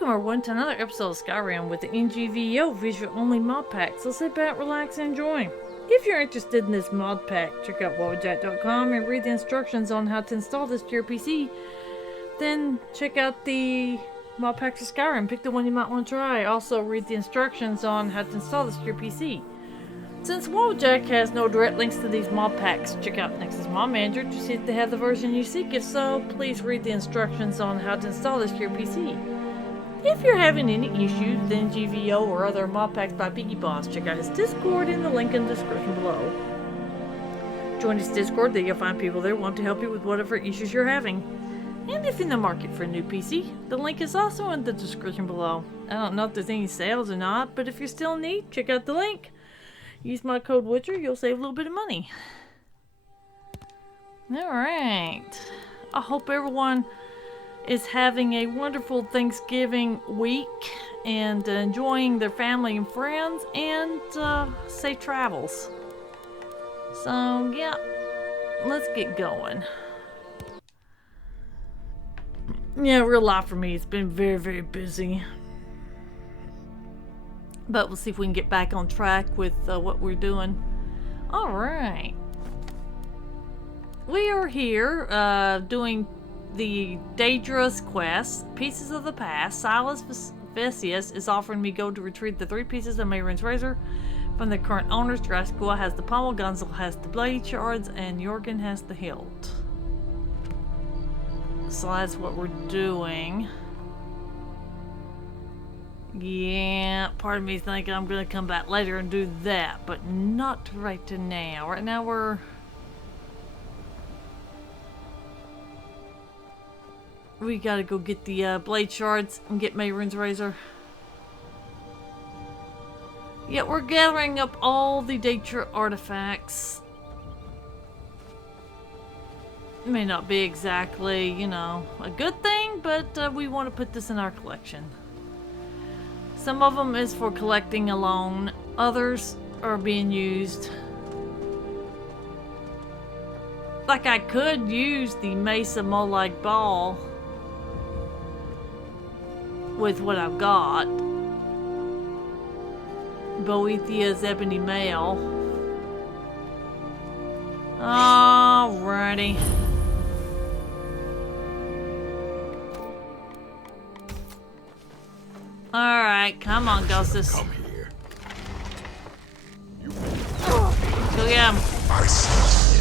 Welcome everyone to another episode of Skyrim with the NGVO visual-only mod pack, so sit back, relax, and enjoy. If you're interested in this mod pack, check out Wabbajack.com and read the instructions on how to install this to your PC. Then check out the mod packs of Skyrim, pick the one you might want to try. Also read the instructions on how to install this to your PC. Since Wabbajack has no direct links to these mod packs, check out Nexus Mod Manager to see if they have the version you seek. If so, please read the instructions on how to install this to your PC. If you're having any issues with NGVO or other mod packs by Biggie Boss, check out his Discord in the link in the description below. Join his Discord, there you'll find people there who want to help you with whatever issues you're having. And if you're in the market for a new PC, the link is also in the description below. I don't know if there's any sales or not, but if you're still in need, check out the link. Use my code Witcher, you'll save a little bit of money. Alright. I hope everyone is having a wonderful Thanksgiving week and enjoying their family and friends and safe travels. So yeah, let's get going. Yeah, real life for me, it's been very, very busy. But we'll see if we can get back on track with what we're doing. Alright. We are here doing the Daedra's quest, Pieces of the Past. Silas Vesius is offering me gold to retrieve the 3 pieces of Mayron's razor from the current owners. Draskua has the pommel, Gunzel has the blade shards, and Jorgen has the hilt. So that's what we're doing. Yeah, part of me thinking I'm gonna come back later and do that, but not right now. Right now we gotta go get the blade shards and get Mayron's razor. Yeah, we're gathering up all the Daedra artifacts. It may not be exactly, you know, a good thing, but we want to put this in our collection. Some of them is for collecting alone, others are being used. Like I could use the Mesa Molag Ball with what I've got. Boethia's Ebony Mail. Alrighty. Alright, come on, Ghostus. Come here. Go get him. I see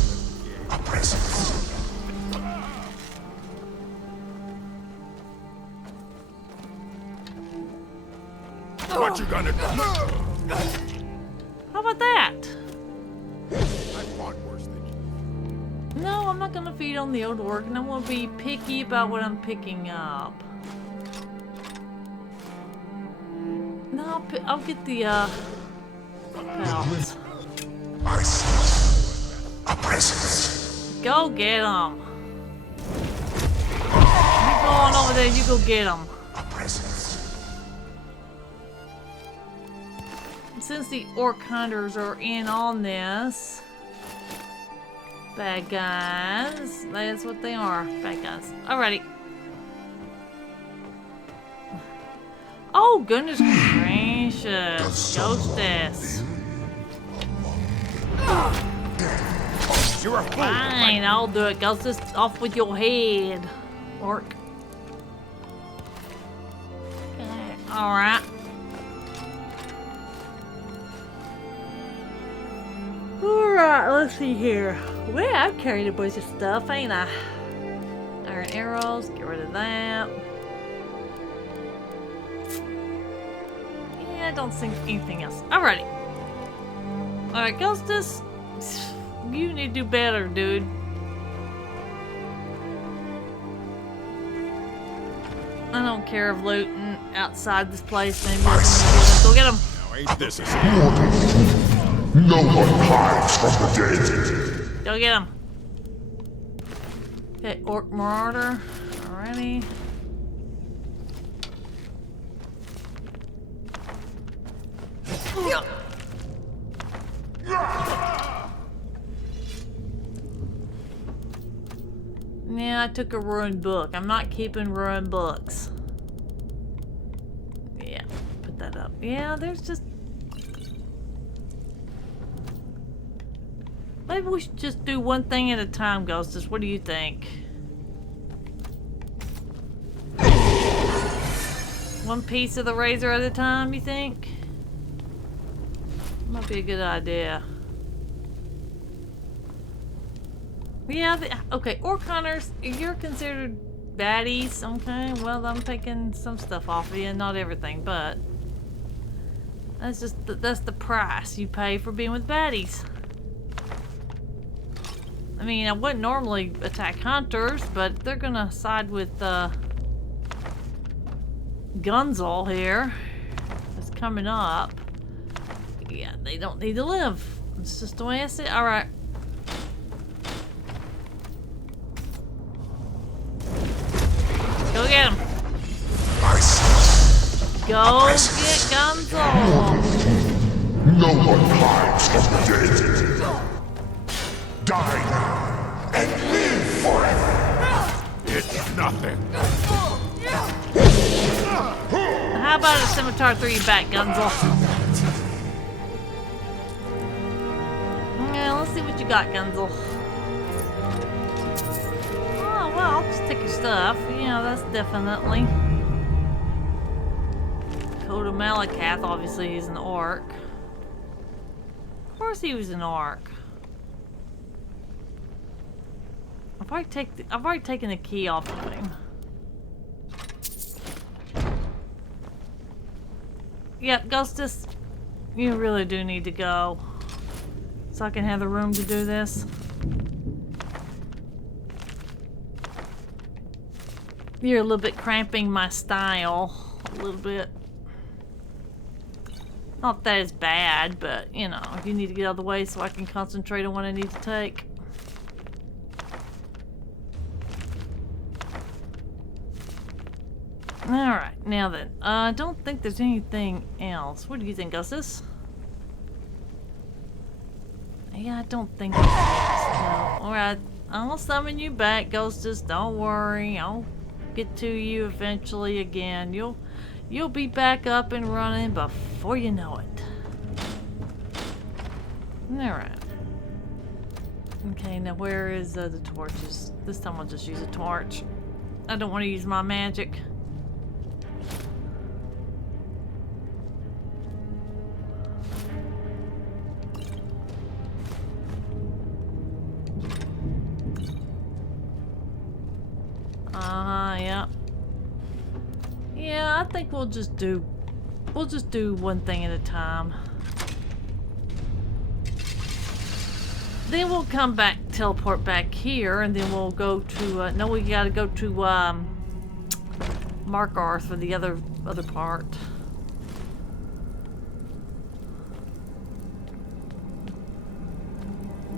a presence. What you gonna do? How about that? I fought worse than you. No, I'm not gonna feed on the old work, and I'm gonna be picky about what I'm picking up. No, I'll get the pelts. I see a presence. Go get them. You go on over there, you go get them. A presence. Since the orc hunters are in on this, bad guys, that's what they are, bad guys. Alrighty. Oh goodness gracious, Ghostus. You're a fool. Fine, I'll do it. Ghostus, off with your head, orc. Alright. Alright, let's see here. Well, I've carried a bunch of stuff, ain't I? Iron arrows, get rid of that. Yeah, I don't think anything else. Alrighty. Alright, Ghostus, you need to do better, dude. I don't care if looting outside this place. Maybe go get him. Now ain't this a No one hides from the dead. Go get him. Okay, Orc Marauder. Alrighty. Yeah, I took a ruined book. I'm not keeping ruined books. Yeah, there's just... Maybe we should just do one thing at a time, Ghostus. What do you think? One piece of the razor at a time, you think? Might be a good idea. Yeah, okay, orc hunters, you're considered baddies, okay? Well, I'm taking some stuff off of you, not everything, but that's just that's the price you pay for being with baddies. I mean, I wouldn't normally attack hunters, but they're gonna side with Gunzel here. It's coming up. Yeah, they don't need to live. It's just the way I see it. All right. Go get him. Go get Gunzel. No one hides from the dead. Die now and live forever. It's nothing. How about a scimitar through your back, Gunzel? Yeah, let's see what you got, Gunzel. Oh, well, I'll just take your stuff. Yeah, that's definitely. Coda Malakath, obviously he's an orc. Of course he was an orc. I've already taken the key off of him. Yep, Ghostus, you really do need to go. So I can have the room to do this. You're a little bit cramping my style. A little bit. Not that it's bad, but, you know, you need to get out of the way so I can concentrate on what I need to take. Alright, now then. I don't think there's anything else. What do you think, Ghostus? Yeah, I don't think there's anything else. No. Alright, I'll summon you back, Ghostus. Don't worry. I'll get to you eventually again. You'll be back up and running before you know it. Alright. Okay, now where is the torches? This time I'll just use a torch. I don't want to use my magic. Yeah. Yeah, I think we'll just do one thing at a time. Then we'll come back, teleport back here, and then we'll go to, no, we gotta go to, Markarth for the other part.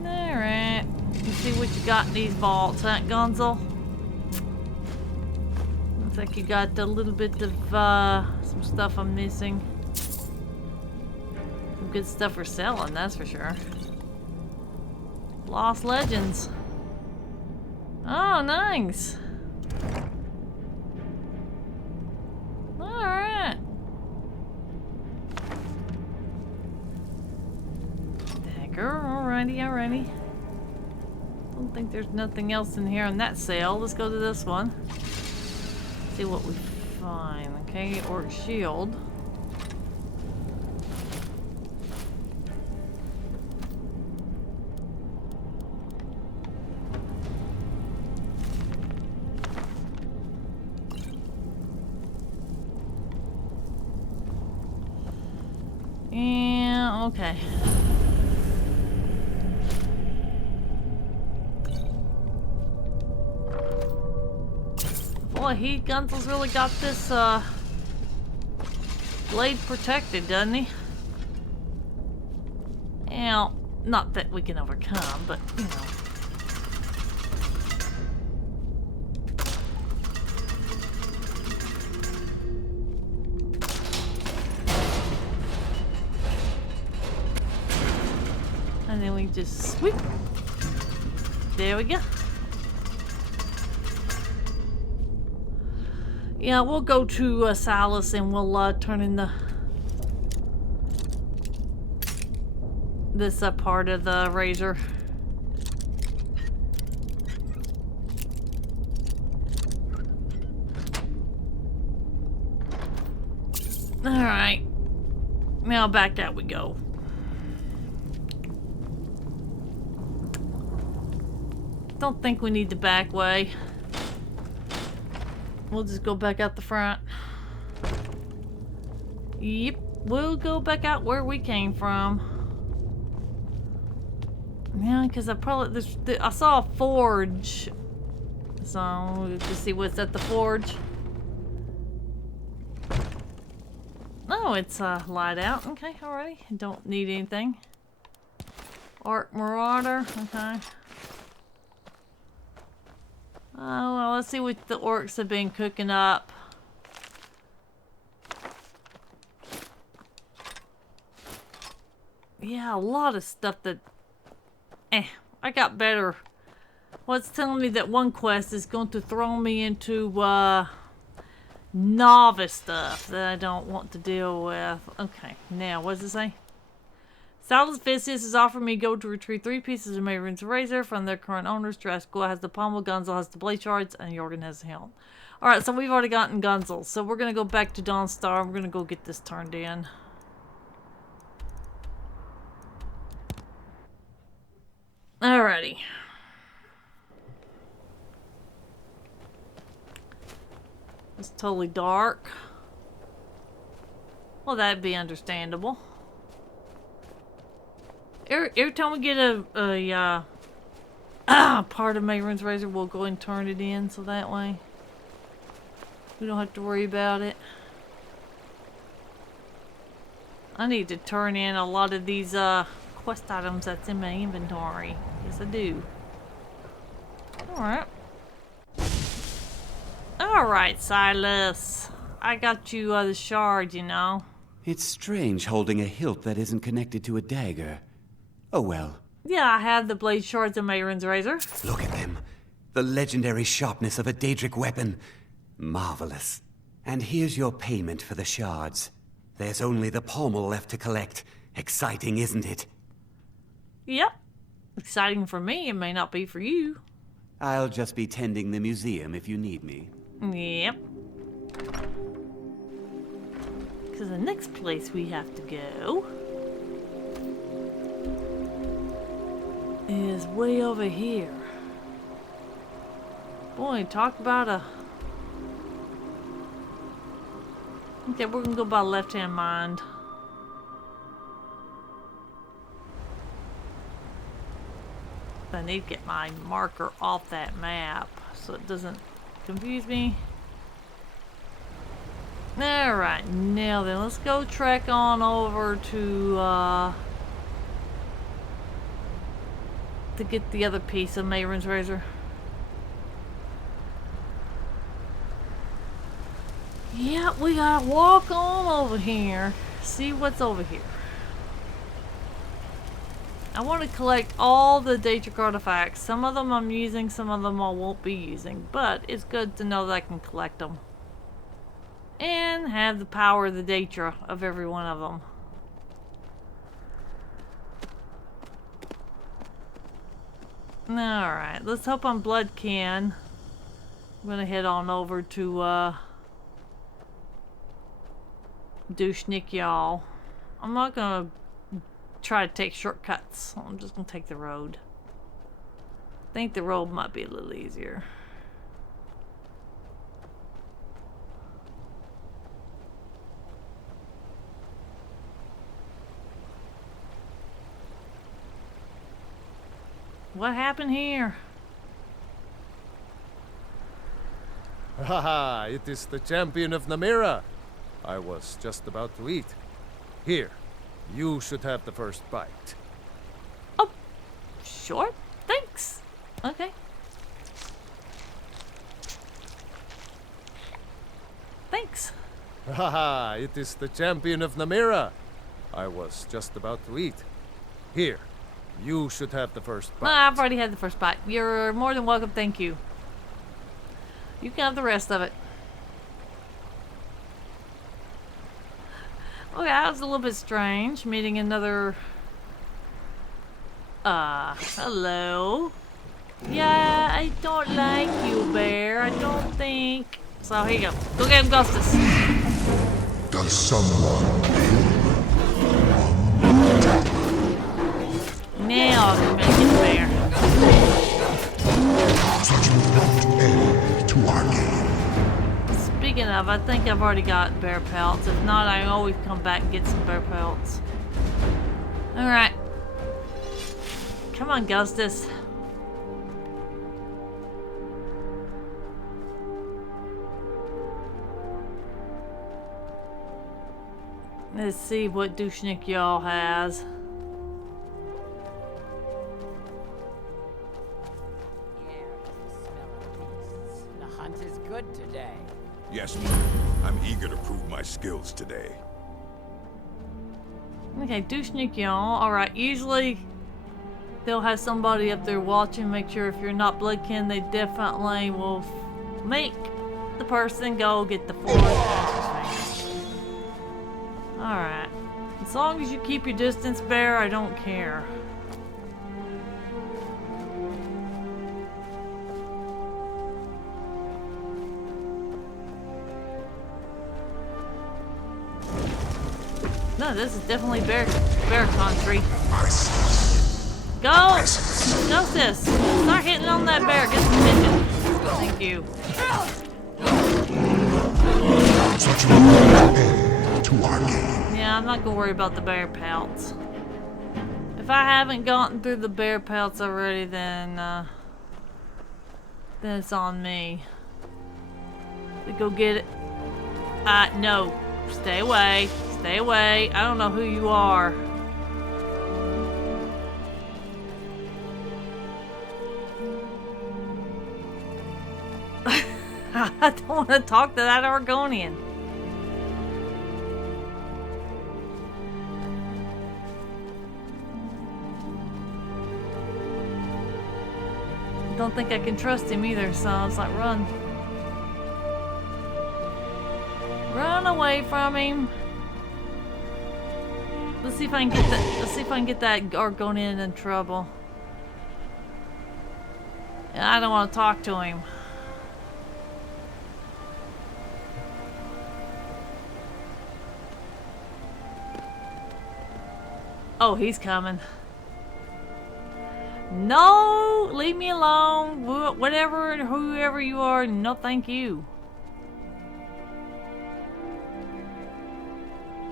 Alright. Let's see what you got in these vaults, huh, Gonzo? Looks like you got a little bit of, some stuff I'm missing. Some good stuff for selling, that's for sure. Lost Legends. Oh, nice. Alright. Dagger, alrighty. Don't think there's nothing else in here on that sale. Let's go to this one. See what we find. Okay, Orc Shield. Yeah, okay. Boy, Gunzel's really got this blade protected, doesn't he? Well, not that we can overcome, but you know. And then we just sweep. There we go. Yeah, we'll go to Silas and we'll turn in the this part of the razor. Alright. Now back out we go. Don't think we need the back way. We'll just go back out the front. Yep, we'll go back out where we came from. Yeah, because I saw a forge. So, we'll just see what's at the forge. Oh, it's light out. Okay, alrighty. Don't need anything. Arc Marauder. Okay. Oh, well, let's see what the orcs have been cooking up. Yeah, a lot of stuff that... I got better. Well, it's telling me that one quest is going to throw me into, novice stuff that I don't want to deal with. Okay, now, what does it say? Saddle's Vicious has offered me gold to retrieve 3 pieces of Mayron's razor from their current owners. Draskul has the pommel, Gunzel has the blade shards, and Jorgen has the helm. Alright, so we've already gotten Gunzel. So we're going to go back to Dawnstar. We're going to go get this turned in. Alrighty. It's totally dark. Well, that'd be understandable. Every time we get a part of Mayron's razor, we'll go and turn it in, so that way we don't have to worry about it. I need to turn in a lot of these quest items that's in my inventory. Yes, I do. Alright. Alright, Silas. I got you the shard, you know. It's strange holding a hilt that isn't connected to a dagger. Oh well. Yeah, I have the blade shards in Mayron's razor. Look at them. The legendary sharpness of a Daedric weapon. Marvelous. And here's your payment for the shards. There's only the pommel left to collect. Exciting, isn't it? Yep. Exciting for me, it may not be for you. I'll just be tending the museum if you need me. Yep. Because the next place we have to go is way over here. Boy, talk about a... Okay, we're gonna go by left-hand mind. I need to get my marker off that map so it doesn't confuse me. Alright, now then, let's go trek on over to get the other piece of Mayron's razor. Yeah, we gotta walk on over here, see what's over here. I want to collect all the Daedric artifacts. Some of them I'm using, some of them I won't be using, but it's good to know that I can collect them. And have the power of the Daedra of every one of them. Alright, let's hope I'm blood can. I'm gonna head on over to Douchnik, y'all. I'm not gonna try to take shortcuts. I'm just gonna take the road. I think the road might be a little easier. What happened here? Haha, it is the champion of Namira. I was just about to eat. Here, you should have the first bite. Oh, sure. Thanks. Okay. Thanks. Haha, it is the champion of Namira. I was just about to eat. Here, you should have the first bite. No, I've already had the first bite. You're more than welcome, thank you. You can have the rest of it. Okay, that was a little bit strange, meeting another Hello. Yeah, I don't like you, bear. I don't think. So here you go. Go get him, Gustus. Does someone Now you're making bear. such not end to our game? Speaking of, I think I've already got bear pelts. If not, I always come back and get some bear pelts. Alright. Come on, Gustus. Let's see what douchenick y'all has. The hunt is good today. Yes, I'm eager to prove my skills today. Okay, douchenick y'all. Alright, usually they'll have somebody up there watching, make sure if you're not bloodkin, they definitely will make the person go get the forest. Alright. As long as you keep your distance, bear, I don't care. No, this is definitely bear country. Go! Gnosis! Start hitting on that bear. Get some attention. Thank you. Such not end to our game. Yeah, I'm not gonna worry about the bear pelts. If I haven't gotten through the bear pelts already, then it's on me. To go get it. No. Stay away. Stay away. I don't know who you are. I don't want to talk to that Argonian. I don't think I can trust him either, so I was like, run. Run away from him. Let's see if I can get that. Let's see if I can get that Argonian in trouble. And I don't want to talk to him. Oh, he's coming. No, leave me alone. Whatever, whoever you are, no thank you.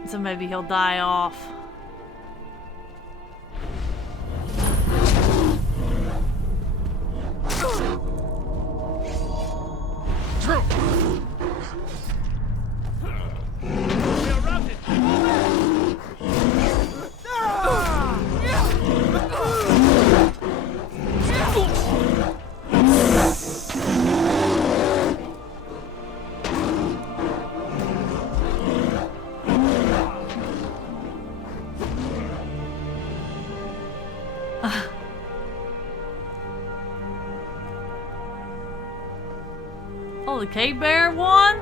So maybe he'll die off. Oh, the cave bear won?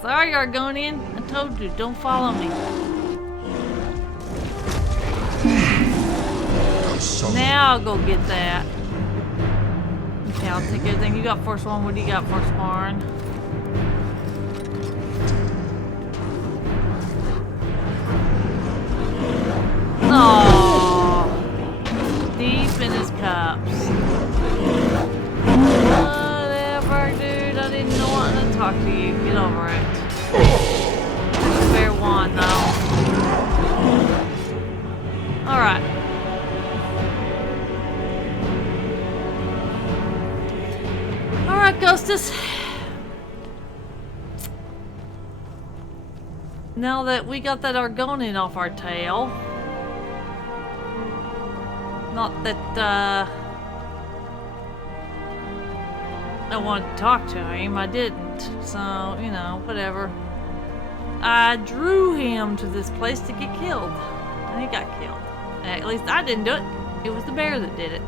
Sorry, Argonian. I told you, don't follow me. Now I'll go get that. Okay, I'll take everything. You got first one. What do you got first one? Oh, deep in his cups. Whatever, dude. I didn't know what to talk to you. Get over it. The bear won, though. All right. All right, Ghostus. Now that we got that Argonian off our tail. Not that, I wanted to talk to him. I didn't. So, you know, whatever. I drew him to this place to get killed. And he got killed. At least I didn't do it. It was the bear that did it.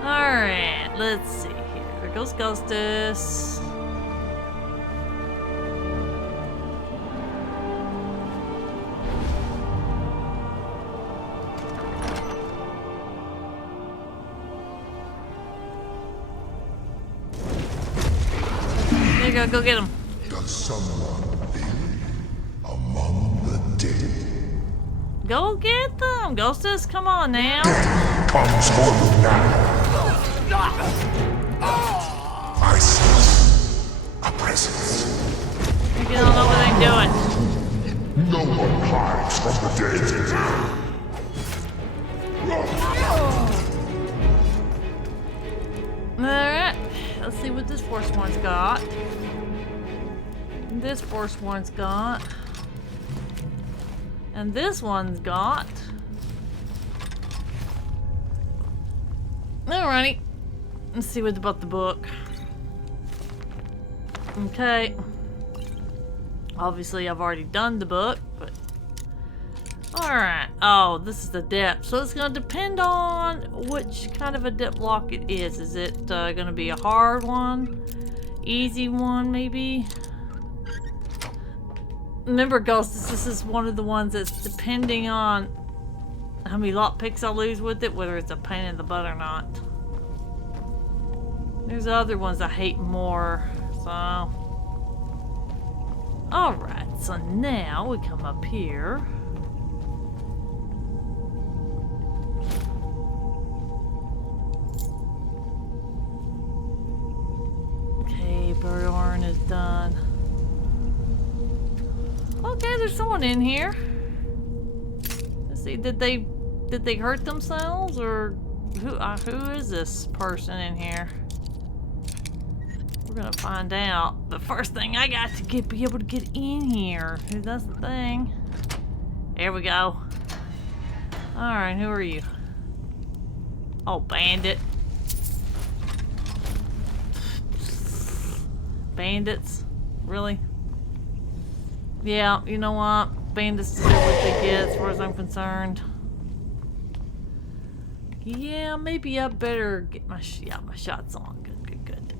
Alright, let's see here. There goes Ghostus. go. Go get him. Does someone live among the dead? Go get them. Ghostess, come on now. Comes for you now. I sense a presence. You don't know what they're doing. No one hides from the dead. Alright. Let's see what this first one's got. This first one's got. And this one's got. Alrighty. Let's see what about the book. Okay. Obviously, I've already done the book, but... Alright. Oh, this is the depth. So it's going to depend on which kind of a depth lock it is. Is it going to be a hard one? Easy one, maybe? Remember, Ghosts, this is one of the ones that's depending on how many lock picks I lose with it, whether it's a pain in the butt or not. There's other ones I hate more, so... Alright, so now we come up here. Okay, Burn is done. Okay, there's someone in here. Let's see, did they hurt themselves, or who is this person in here? We're gonna find out. The first thing I got to be able to get in here. That's the thing. There we go. Alright, who are you? Oh, bandit. Bandits? Really? Yeah, you know what? Bandits deserve what they get as far as I'm concerned. Yeah, maybe I better get my shots on. Good.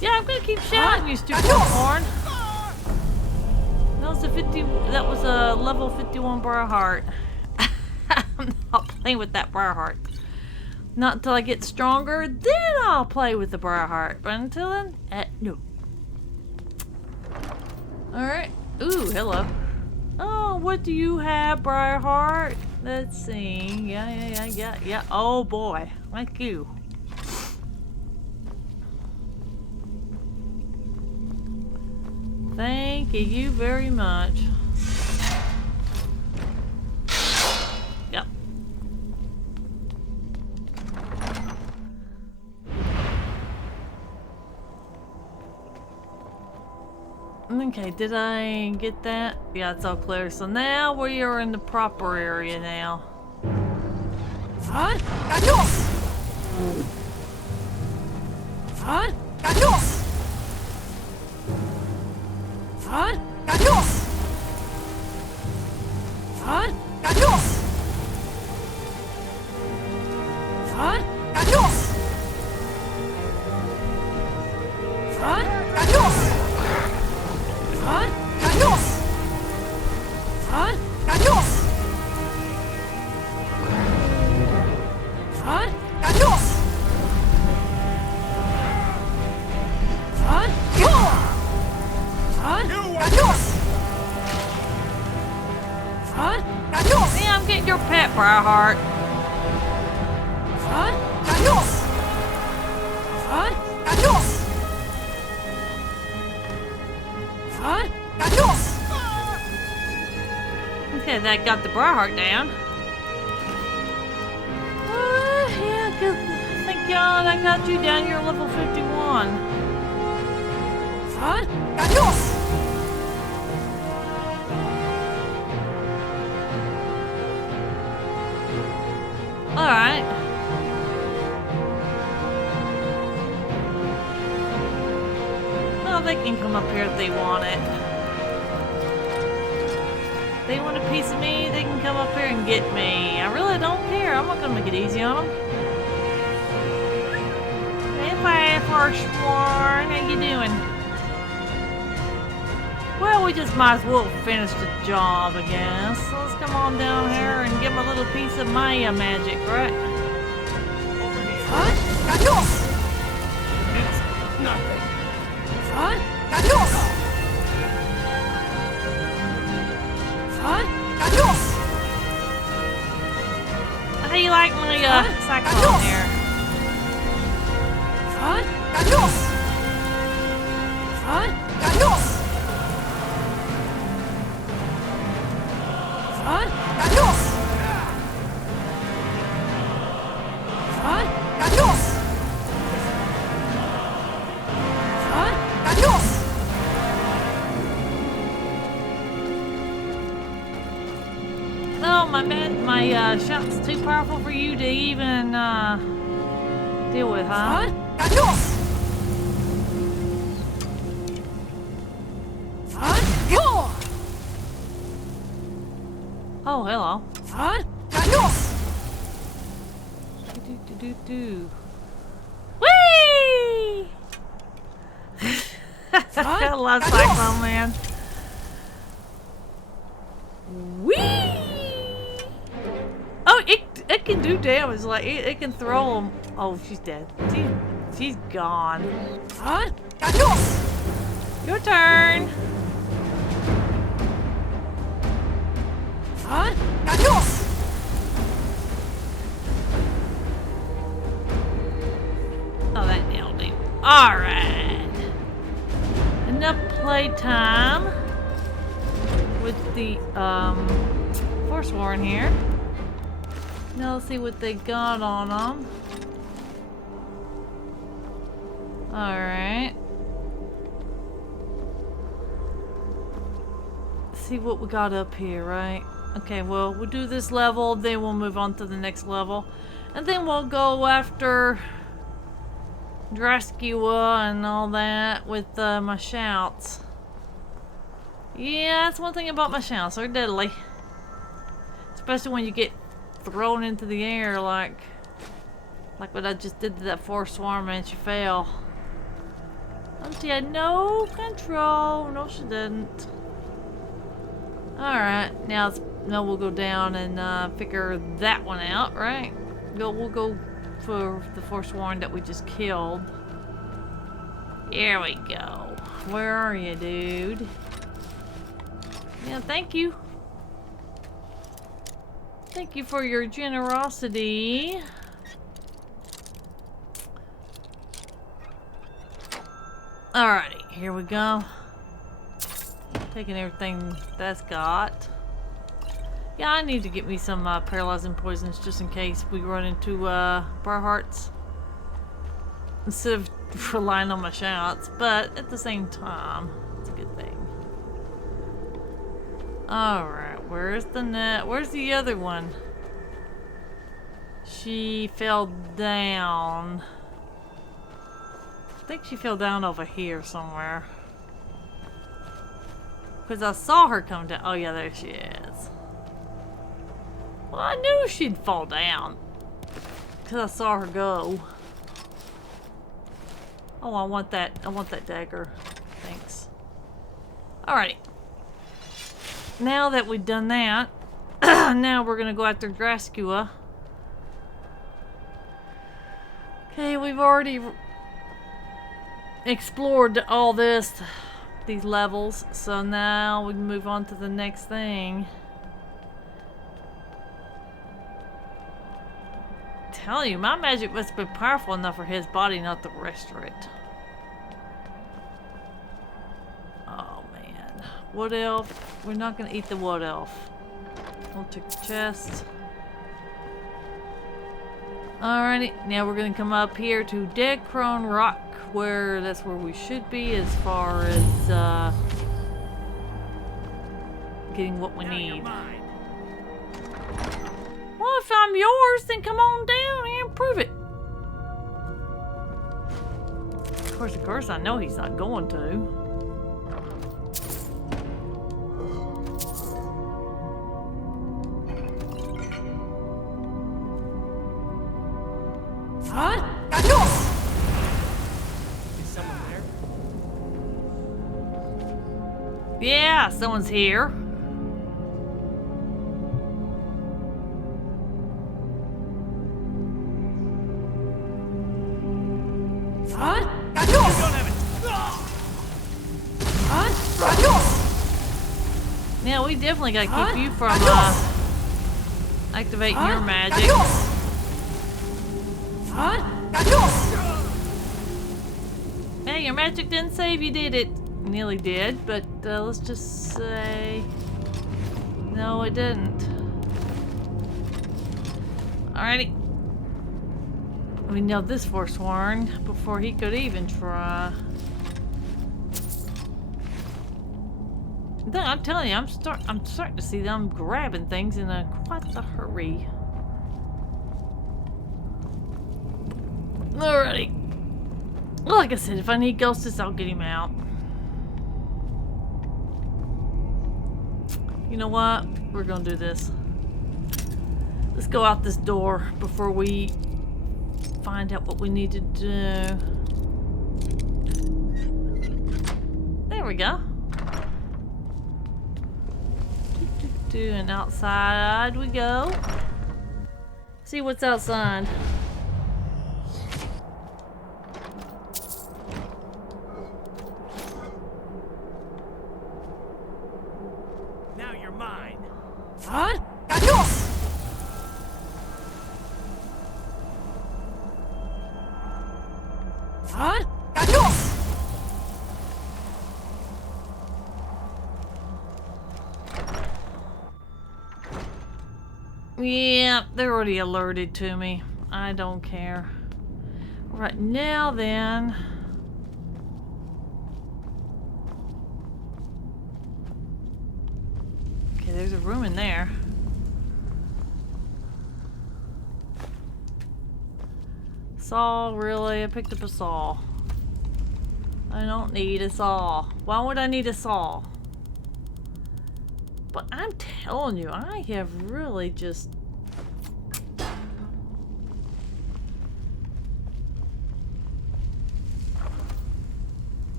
Yeah, I'm gonna keep shouting, you stupid horn. That was a level 51 Briarheart. I'm not playing with that Briarheart. Not until I get stronger, then I'll play with the Briarheart. But until then, no. Alright. Ooh, hello. Oh, what do you have, Briarheart? Let's see. Yeah. Oh boy. Thank you. Thank you very much. Yep. Okay, did I get that? Yeah, it's all clear. So now we are in the proper area now. Yeah, I'm getting your pet, Briarheart. Okay, that got the Briarheart down. Yeah, good. Thank God I got you down here level 51. Alright. Well, they can come up here if they want it. They want a piece of me, they can come up here and get me. I really don't care. I'm not gonna make it easy on them. Hey, Firstborn, how you doing? Well, we just might as well finish the job, I guess. So let's come on down here and give them a little piece of my magic, right? How do you like my cyclone here? No, my shot's too powerful for you to even deal with, huh? Oh, hello. Whee! I love Cyclone Man. Whee! Oh, it can do damage. Like it can throw them. Oh, she's dead. She's gone. Your turn. Oh, that nailed him. Alright. Enough playtime with the Forsworn here. Now let's see what they got on them. Alright. See what we got up here, right? Okay, well, we'll do this level, then we'll move on to the next level. And then we'll go after Draskua and all that with my shouts. Yeah, that's one thing about my shouts. They're deadly. Especially when you get thrown into the air like what I just did to that Forsworn and she fell. And she had no control. No, she didn't. Alright, now we'll go down and figure that one out, right? We'll go for the Forsworn that we just killed. Here we go. Where are you, dude? Yeah, thank you. Thank you for your generosity. Alrighty, here we go. Taking everything that's got. Yeah, I need to get me some paralyzing poisons just in case we run into Barharts. Instead of relying on my shouts, but at the same time, it's a good thing. Alright, where's the net? Where's the other one? She fell down. I think she fell down over here somewhere. Because I saw her come down. Oh yeah, there she is. Well, I knew she'd fall down. Because I saw her go. Oh, I want that dagger. Thanks. Alrighty. Now that we've done that, now we're gonna go after Draskua. Okay, we've already explored all these levels, so now we can move on to the next thing. Tell you, my magic must be powerful enough for his body not to restore it. Oh man. Wood elf. We're not gonna eat the wood elf. We'll take the chest. Alrighty, now we're gonna come up here to Dead Crone Rock, where that's where we should be as far as getting what we need. Well, if I'm yours, then come on down here and prove it. Of course, I know he's not going to. Yeah, someone's here. Yeah, we definitely gotta keep you from activating your magic. Hey, your magic didn't save you, did it? Nearly did, but let's just say... No, it didn't. Alrighty. We know this forsworn before he could even try. I'm telling you, I'm starting to see them grabbing things in quite a hurry. Alrighty. Like I said, if I need Ghostus, I'll get him out. You know what? We're gonna do this. Let's go out this door before we find out what we need to do. There we go. And outside we go. See what's outside. Now you're mine. Huh? Huh? Yeah, they're already alerted to me. I don't care. Right now then. Okay, there's a room in there. Saw, really? I picked up a saw. I don't need a saw. Why would I need a saw? But I'm telling you, I have really just...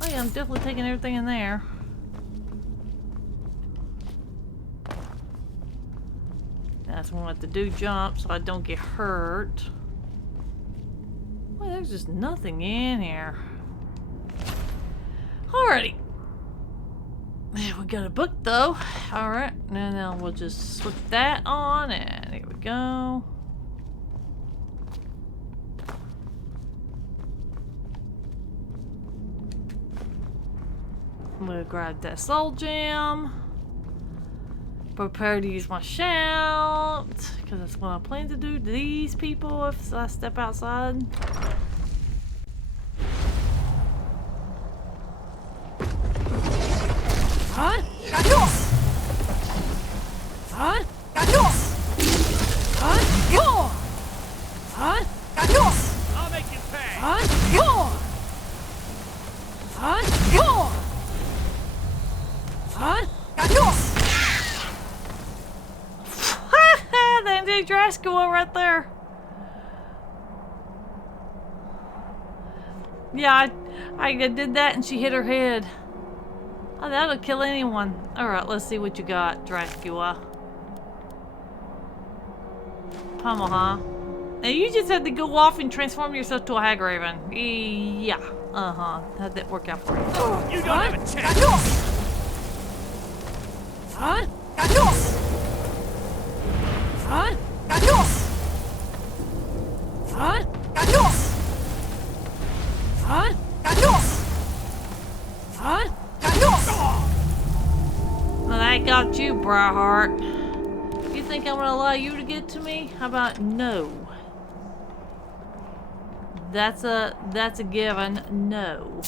Oh yeah, I'm definitely taking everything in there. That's when I have to do jump so I don't get hurt. Well, there's just nothing in here. Alrighty. Yeah, we got a book though. Alright, and then we'll just slip that on, and here we go. We'll grab that soul gem. Prepare to use my shout, because that's what I plan to do to these people if I step outside. Huh? Huh? Huh? I'll make you pay. Huh? That big Drascula right there. Yeah, I did that and she hit her head. Oh, that'll kill anyone. Alright, let's see what you got, Drascula. Pummel, huh? Now you just had to go off and transform yourself to a hag raven. Yeah. Uh-huh. How'd that work out for you? You don't have a chance. Huh? Huh? Huh? Huh? Huh? Well, that got you, Briarheart. You think I'm gonna allow you to get to me? How about no? That's a given. No.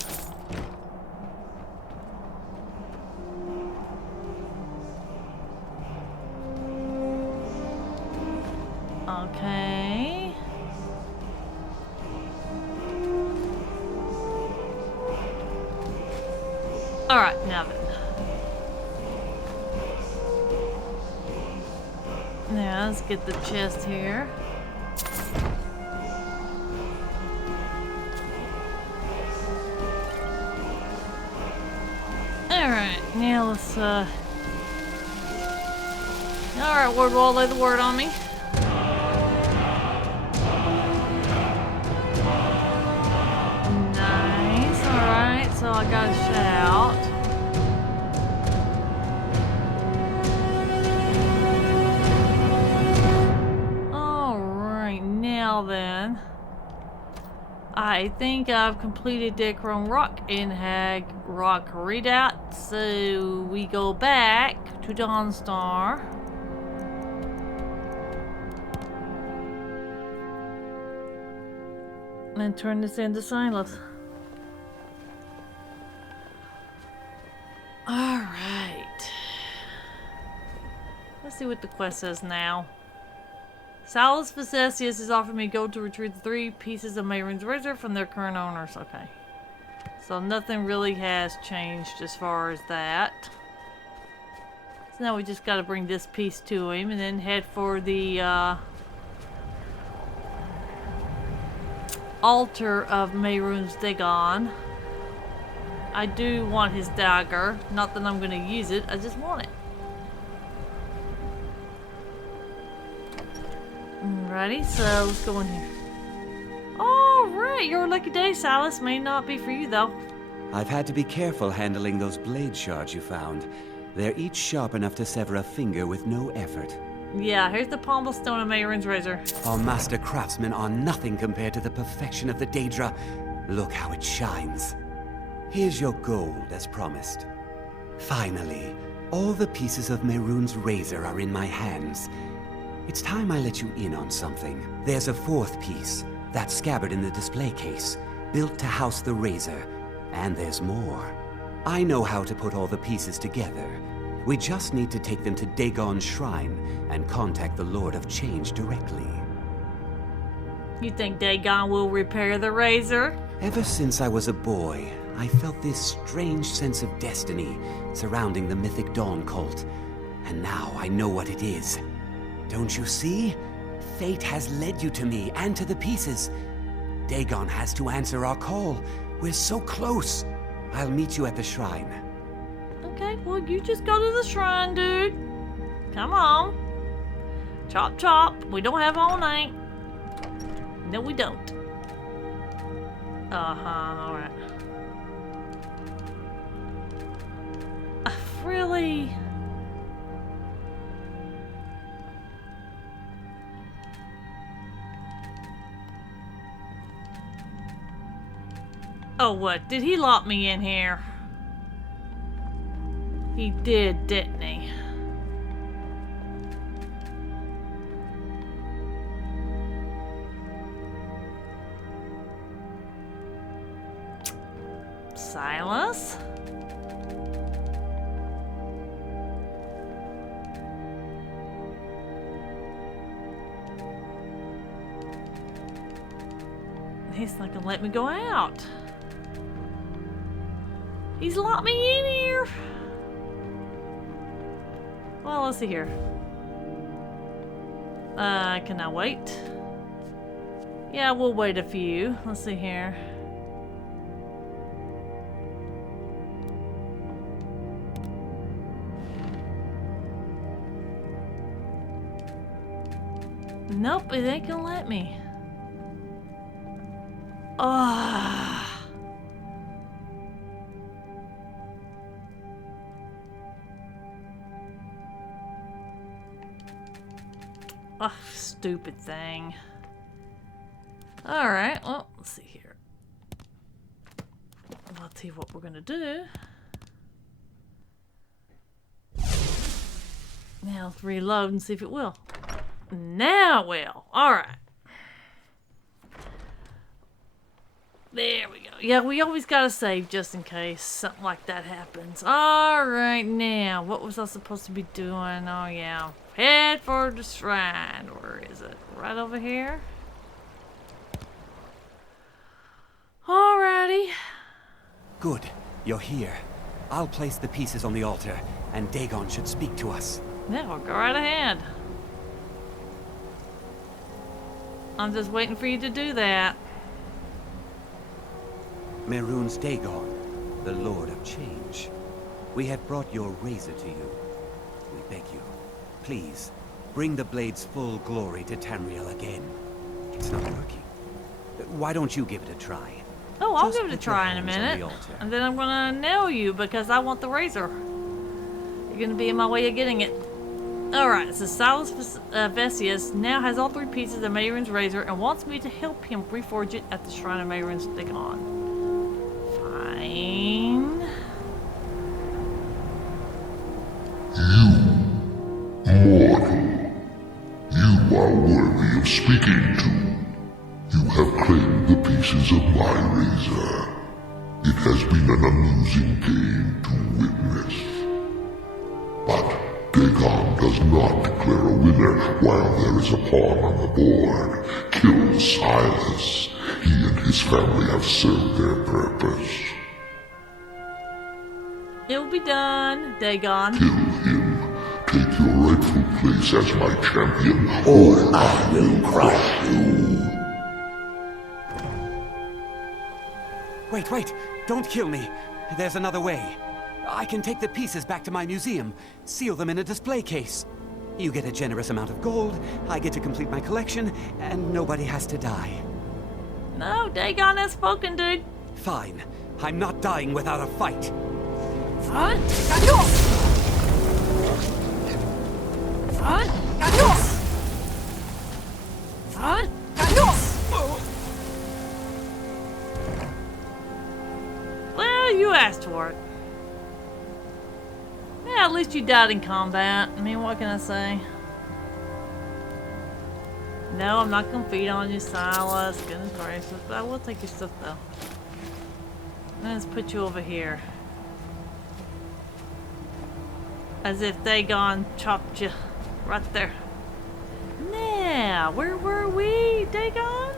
Okay. Alright, now then. Now let's get the chest here. Alright, now let's, Alright, word wall, lay the word on me. Nice, alright, so I gotta shout. Alright, now then. I think I've completed Decron Rock and Hag Rock readout, so we go back to Dawnstar. And turn this into Silas. Alright. Let's see what the quest says now. Silas Facetius has offered me gold to retrieve the 3 pieces of Mayron's razor from their current owners. Okay. So nothing really has changed as far as that. So now we just gotta bring this piece to him and then head for the altar of Mayron's Dagon. I do want his dagger. Not that I'm gonna use it, I just want it. Alrighty, so let's go in here. Alright, your lucky day, Silas. May not be for you, though. I've had to be careful handling those blade shards you found. They're each sharp enough to sever a finger with no effort. Yeah, here's the pommel stone of Mayron's razor. Our master craftsmen are nothing compared to the perfection of the Daedra. Look how it shines. Here's your gold, as promised. Finally, all the pieces of Mayron's razor are in my hands. It's time I let you in on something. There's a 4th piece, that scabbard in the display case, built to house the razor. And there's more. I know how to put all the pieces together. We just need to take them to Dagon's shrine and contact the Lord of Change directly. You think Dagon will repair the razor? Ever since I was a boy, I felt this strange sense of destiny surrounding the mythic Dawn cult. And now I know what it is. Don't you see? Fate has led you to me and to the pieces. Dagon has to answer our call. We're so close. I'll meet you at the shrine. Okay, well, you just go to the shrine, dude. Come on. Chop, chop. We don't have all night. No, we don't. Alright. Really? Oh, what? Did he lock me in here? He did, didn't he? Silas? He's not gonna let me go out. He's locked me in here. Well, let's see here. Can I wait? Yeah, we'll wait a few. Let's see here. Nope, it ain't gonna let me. Stupid thing. Alright, well, let's see here. I'll tell you what we're gonna do. Now let's reload and see if it will. Now it will. Alright. There we go. Yeah, we always gotta save just in case something like that happens. Alright, now, what was I supposed to be doing? Oh, yeah. Head for the shrine. Where is it? Right over here? Alrighty. Good. You're here. I'll place the pieces on the altar, and Dagon should speak to us. Yeah, we'll go right ahead. I'm just waiting for you to do that. Mayron's Dagon, the Lord of Change. We have brought your razor to you. We beg you, please, bring the blade's full glory to Tamriel again. It's not working. Why don't you give it a try? Oh, I'll Just give it a put your try in a hands on the minute. altar. And then I'm gonna nail you because I want the razor. You're gonna be in my way of getting it. Alright, so Silas Vesius now has all 3 pieces of Mayron's razor and wants me to help him reforge it at the Shrine of Mayron's Dagon. Fine. Mortal, you are worthy of speaking to. You have claimed the pieces of my razor. It has been an amusing game to witness. But Dagon does not declare a winner while there is a pawn on the board. Kill Silas. He and his family have served their purpose. It'll be done, Dagon. Kill him. Take your rightful place as my champion, or I will crush you. Wait, don't kill me. There's another way. I can take the pieces back to my museum, seal them in a display case. You get a generous amount of gold, I get to complete my collection, and nobody has to die. No, Dagon has spoken, dude. Fine. I'm not dying without a fight. Fun. Fun. Fun. Well, you asked for it. Yeah, at least you died in combat. I mean, what can I say? No, I'm not gonna feed on you, Silas. Goodness gracious. But I will take your stuff, though. Let's put you over here. As if Dagon chopped you right there. Now, where were we, Dagon?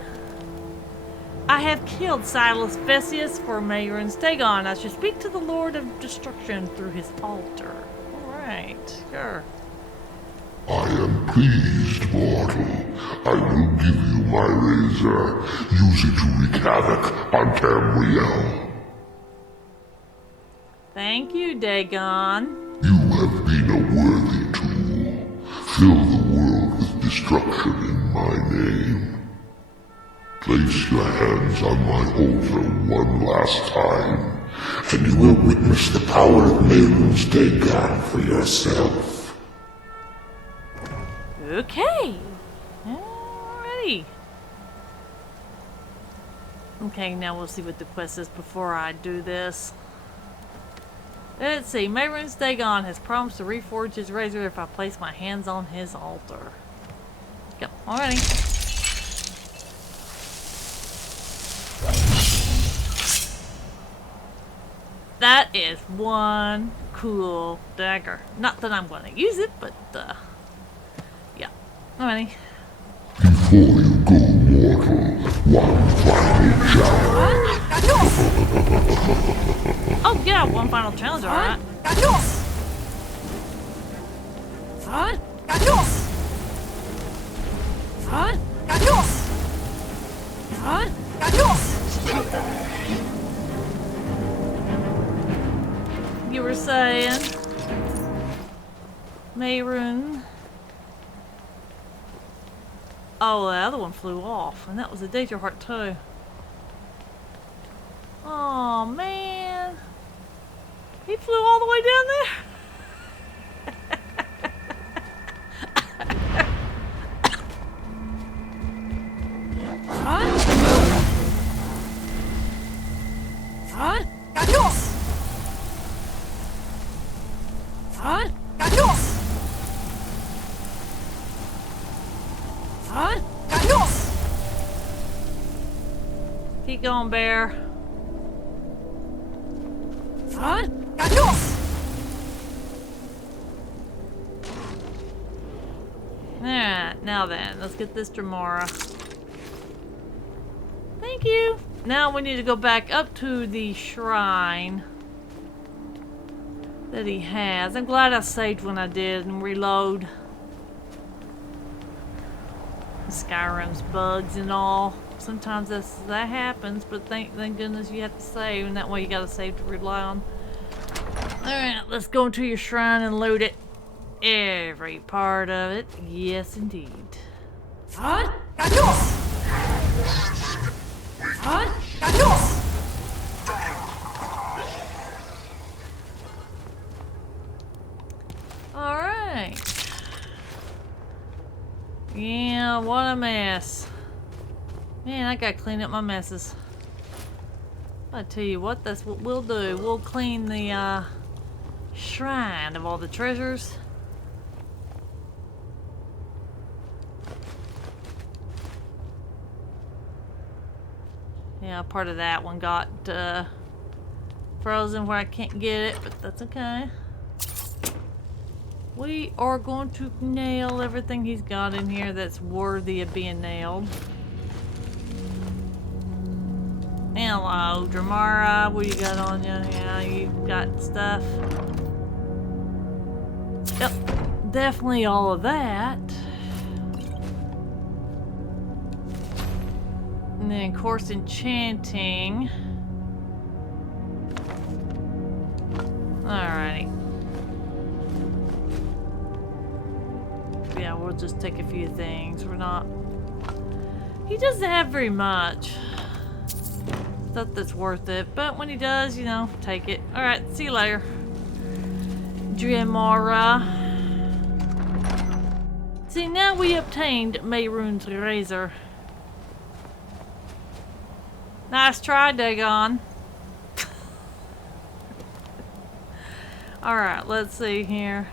I have killed Silas Vesius for Mayron's Dagon. I should speak to the Lord of Destruction through his altar. Alright, sure. I am pleased, mortal. I will give you my razor. Use it to wreak havoc on Tamriel. Thank you, Dagon. You have been a worthy tool. Fill the world with destruction in my name. Place your hands on my altar one last time, and you will witness the power of Mayron's Dagon for yourself. Okay. Alrighty. Okay, now we'll see what the quest is before I do this. Let's see. Mayron's Dagon has promised to reforge his razor if I place my hands on his altar. Go. Alrighty. That is one cool dagger. Not that I'm going to use it, but yeah. Alrighty. Before you go, mortal, one final challenge. Oh yeah, one final challenge, alright. Fun. Fun. Fun. You were saying, Mayron. Oh, the other one flew off, and that was a danger heart too. Oh man, he flew all the way down there. Fun. Fun. Fun. Fun. Keep going, bear. Fun. Alright, now then, let's get this Dremora. Thank you. Now we need to go back up to the shrine that he has. I'm glad I saved when I did and reload. Skyrim's bugs and all. Sometimes that happens, but thank goodness you have to save, and that way you gotta save to rely on. Alright, let's go into your shrine and loot it. Every part of it. Yes, indeed. Huh? Huh? Alright. Yeah, what a mess. Man, I gotta clean up my messes. I tell you what, that's what we'll do. We'll clean the shrine of all the treasures. Yeah, part of that one got frozen where I can't get it, but that's okay. We are going to nail everything he's got in here that's worthy of being nailed. Hello, Dramara. What you got on you? Yeah, you got stuff. Yep, definitely all of that. And then, of course, enchanting. Alrighty. Yeah, we'll just take a few things. We're not... He doesn't have very much. Stuff that's worth it. But when he does, you know, take it. Alright, see you later. Dramara. See, now we obtained Mayrune's razor. Nice try, Dagon. Alright, let's see here.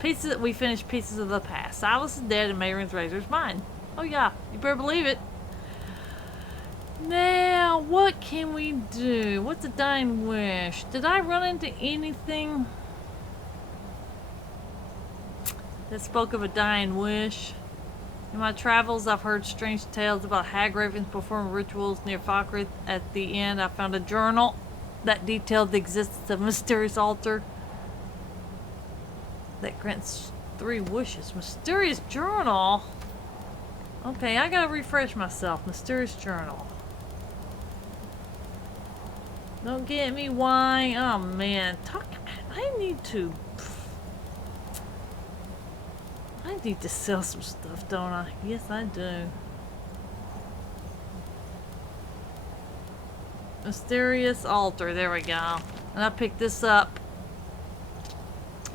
Pieces, we finished Pieces of the Past. Silas is dead and Mayrune's razor is mine. Oh yeah, you better believe it. Now, what can we do? What's a dying wish? Did I run into anything that spoke of a dying wish? In my travels, I've heard strange tales about hag ravens performing rituals near Fakhrith. At the end, I found a journal that detailed the existence of a mysterious altar that grants 3 wishes. Mysterious journal? Okay, I gotta refresh myself. Mysterious journal. Don't get me why. Oh man, I need to sell some stuff, don't I? Yes, I do. Mysterious altar. There we go. And I picked this up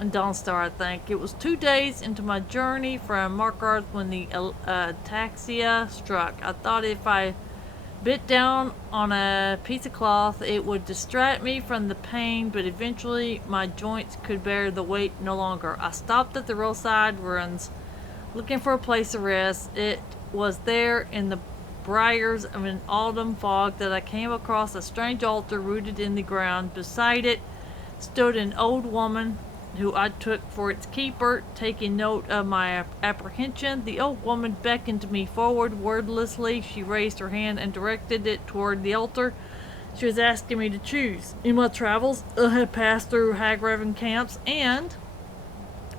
in Dawnstar, I think. It was 2 days into my journey from Markarth when the ataxia struck. I thought if I bit down on a piece of cloth, it would distract me from the pain, but eventually my joints could bear the weight no longer. I stopped at the roadside ruins, looking for a place to rest. It was there in the briars of an autumn fog that I came across a strange altar rooted in the ground. Beside it stood an old woman who I took for its keeper. Taking note of my apprehension, the old woman beckoned me forward wordlessly. She raised her hand and directed it toward the altar. She was asking me to choose. In my travels, I had passed through hag-raven camps and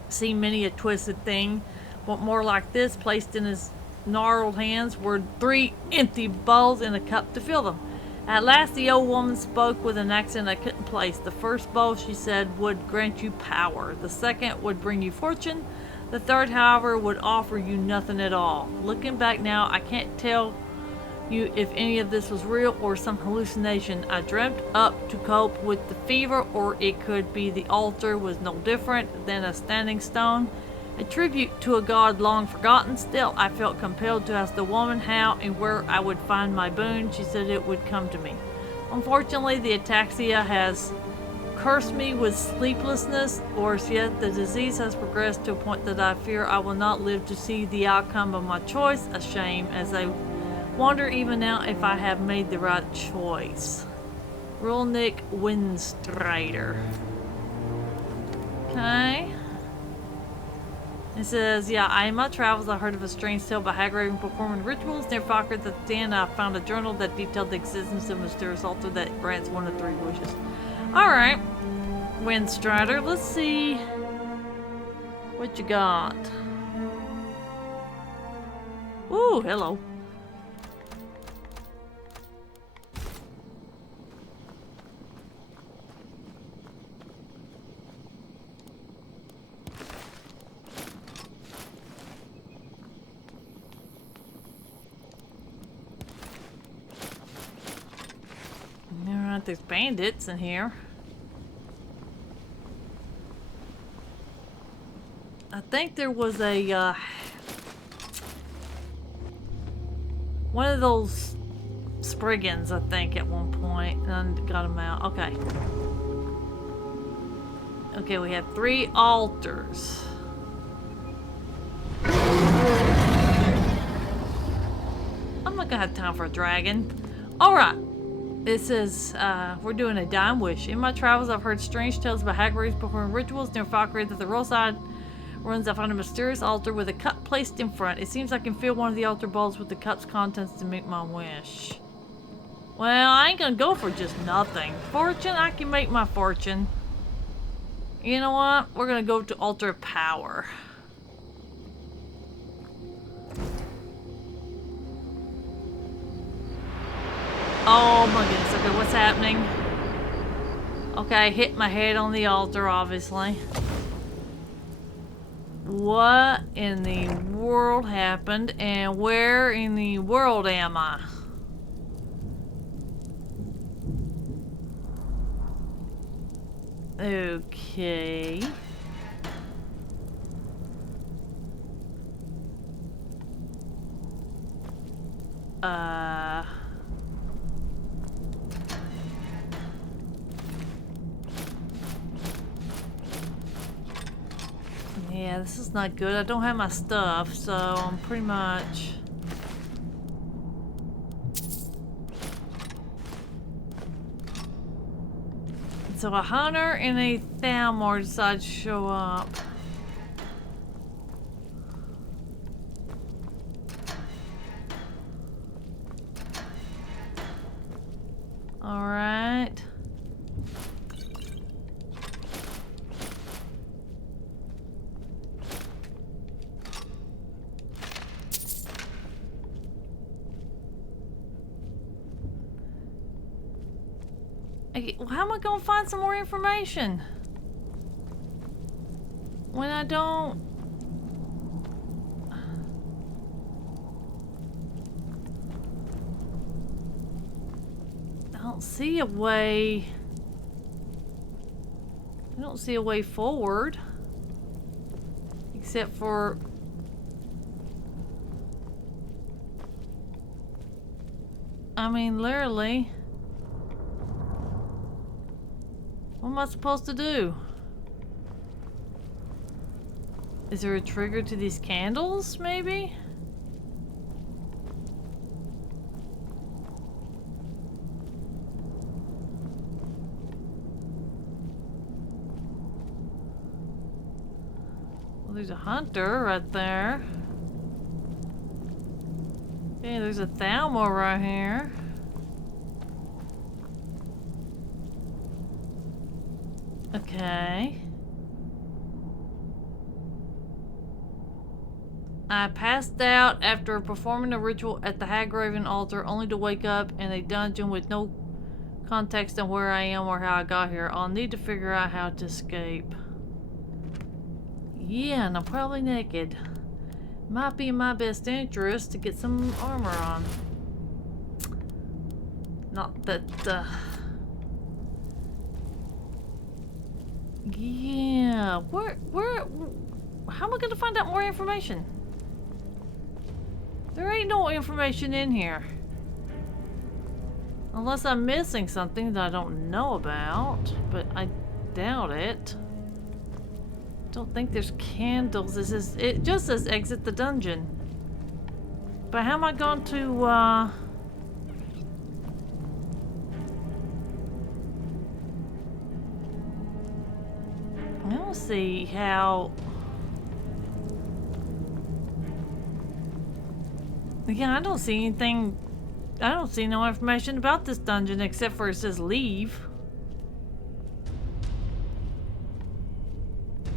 seen many a twisted thing. What more like this, placed in his gnarled hands, were 3 empty bowls and a cup to fill them. At last the old woman spoke with an accent I couldn't place. The first bowl, she said, would grant you power. The second would bring you fortune. The third, however, would offer you nothing at all. Looking back now, I can't tell you if any of this was real or some hallucination I dreamt up to cope with the fever, or it could be the altar was no different than a standing stone, a tribute to a god long forgotten. Still, I felt compelled to ask the woman how and where I would find my boon. She said it would come to me. Unfortunately, the ataxia has cursed me with sleeplessness. Worse yet, the disease has progressed to a point that I fear I will not live to see the outcome of my choice. A shame, as I wonder even now if I have made the right choice. Rolnick Windstrider. Okay. It says, yeah, in my travels I heard of a strange tale about hag-raven performing rituals near Fakhrith. At the end I found a journal that detailed the existence of a mysterious altar that grants 1 of 3 wishes. Alright, Windstrider, let's see what you got. Ooh, hello. there's bandits in here. I think there was a one of those Spriggans, I think, at one point, and I got them out. Okay. Okay, we have 3 altars. I'm not gonna have time for a dragon. Alright. This is, we're doing a dime wish. In my travels, I've heard strange tales about hag raiders performing rituals near Falkreath that the roadside runs. I found a mysterious altar with a cup placed in front. It seems I can fill one of the altar bowls with the cup's contents to make my wish. Well, I ain't gonna go for just nothing. Fortune, I can make my fortune. You know what? We're gonna go to altar power. Oh my goodness, okay, what's happening? Okay, I hit my head on the altar, obviously. What in the world happened, and where in the world am I? Okay. Yeah, this is not good. I don't have my stuff, so I'm pretty much... So a hunter and a Thalmor decide to show up. Alright. Well, how am I gonna find some more information when I don't? I don't see a way. I don't see a way forward, except for I mean, literally. What am I supposed to do? Is there a trigger to these candles, maybe? Well, there's a hunter right there. Okay, there's a Thalmor right here. Okay. I passed out after performing a ritual at the Hagraven altar, only to wake up in a dungeon with no context on where I am or how I got here. I'll need to figure out how to escape. Yeah, and I'm probably naked. Might be in my best interest to get some armor on. Not that, yeah, how am I gonna find out more information? There ain't no information in here. Unless I'm missing something that I don't know about, but I doubt it. Don't think there's candles. It just says exit the dungeon. But how am I going to, I don't see how... Yeah, I don't see anything... I don't see no information about this dungeon except for it says leave.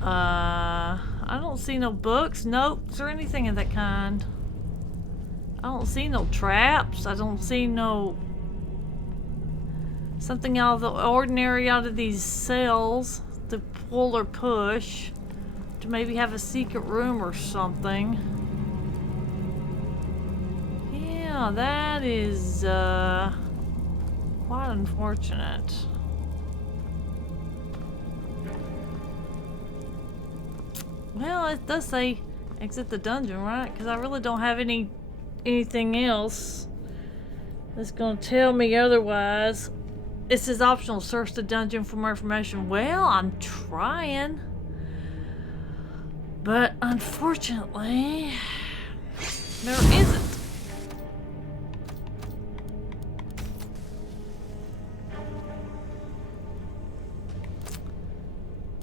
I don't see no books, notes, or anything of that kind. I don't see no traps. I don't see no... something out of the ordinary out of these cells to pull or push to maybe have a secret room or something. Yeah, that is, Quite unfortunate. Well, it does say exit the dungeon, right? Because I really don't have anything else that's gonna tell me otherwise. It says optional, search the dungeon for more information. Well, I'm trying. But unfortunately, there isn't.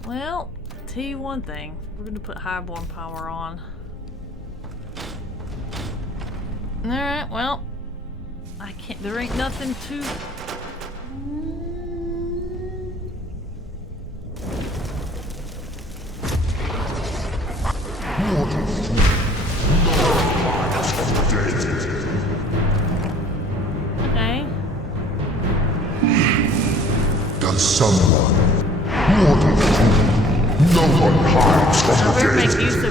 Well, tell you one thing. We're gonna put highborn power on. Alright, well, I can't, there ain't nothing to... Okay. Does someone mortal food? No one hides from I the better make dead. use of,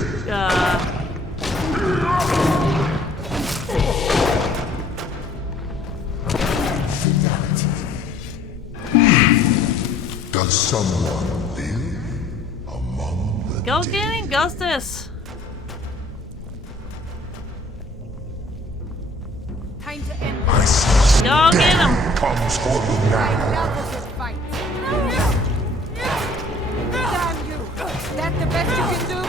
Does someone live among the Go dead? get him, Gustus! Time to end I sense Go get him! comes for me now. levels this fight. Damn you! That the best you can do?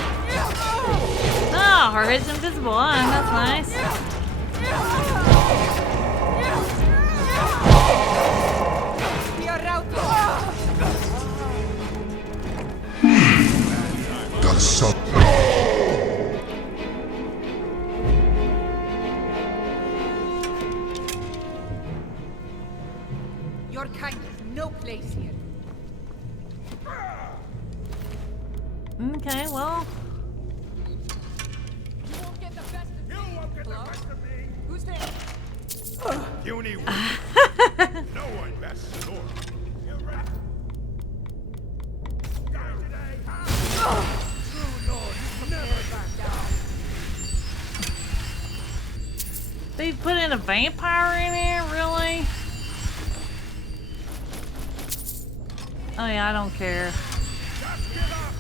Oh, her head's invisible, huh? That's nice. We are routed. Does some Your kind has no place here. Okay, well... You won't get the best of me. You won't get the best of me. Who's there? Puny weak. No one bests Sora. You're right. Die today. True Lord, never back down. They put in a vampire in here, really? Oh yeah, I don't care. Just give up.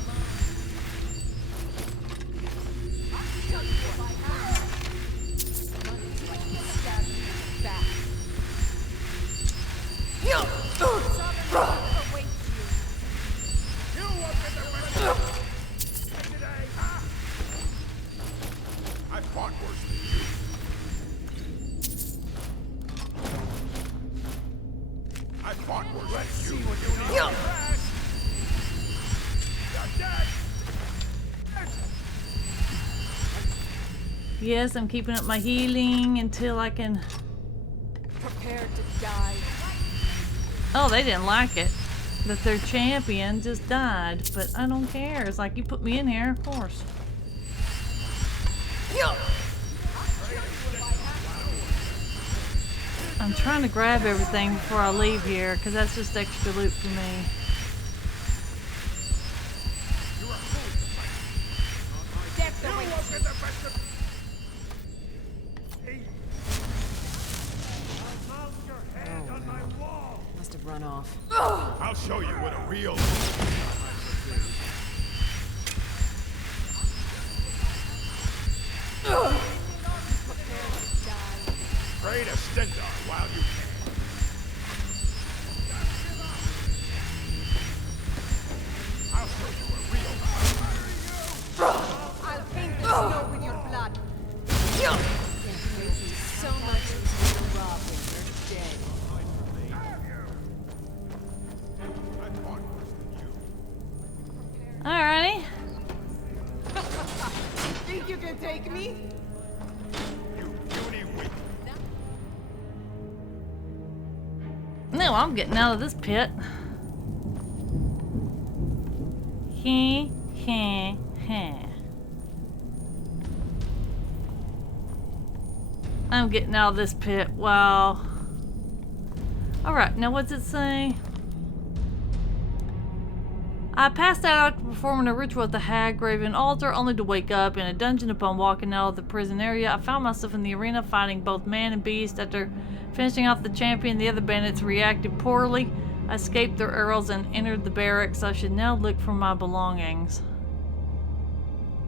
You won't get the best of me. Today, huh? I fought worse than you. I fought worse than you. You're dead. Yes, I'm keeping up my healing until I can... Prepare to die. Oh, they didn't like it that their champion just died, but I don't care. It's like, you put me in here, of course. I'm trying to grab everything before I leave here, because that's just extra loot for me. Death You awaits. won't get the best of me. Mount your hand on my wall. Must have run off. I'll show you what a real. Pray to Stendar while you can. I'll show you a real. I'll paint the snow with your blood. So much as you rob when you're dead. I fought worse than you. Alrighty. Think you can take me? You puny weak. No, I'm getting out of this pit. He, he, he. I'm getting out of this pit. Wow. Alright, now what's it say? I passed out after performing a ritual at the Hag-Raven altar, only to wake up in a dungeon upon walking out of the prison area. I found myself in the arena fighting both man and beast. After Finishing off the champion, the other bandits reacted poorly. I escaped their arrows and entered the barracks. I should now look for my belongings.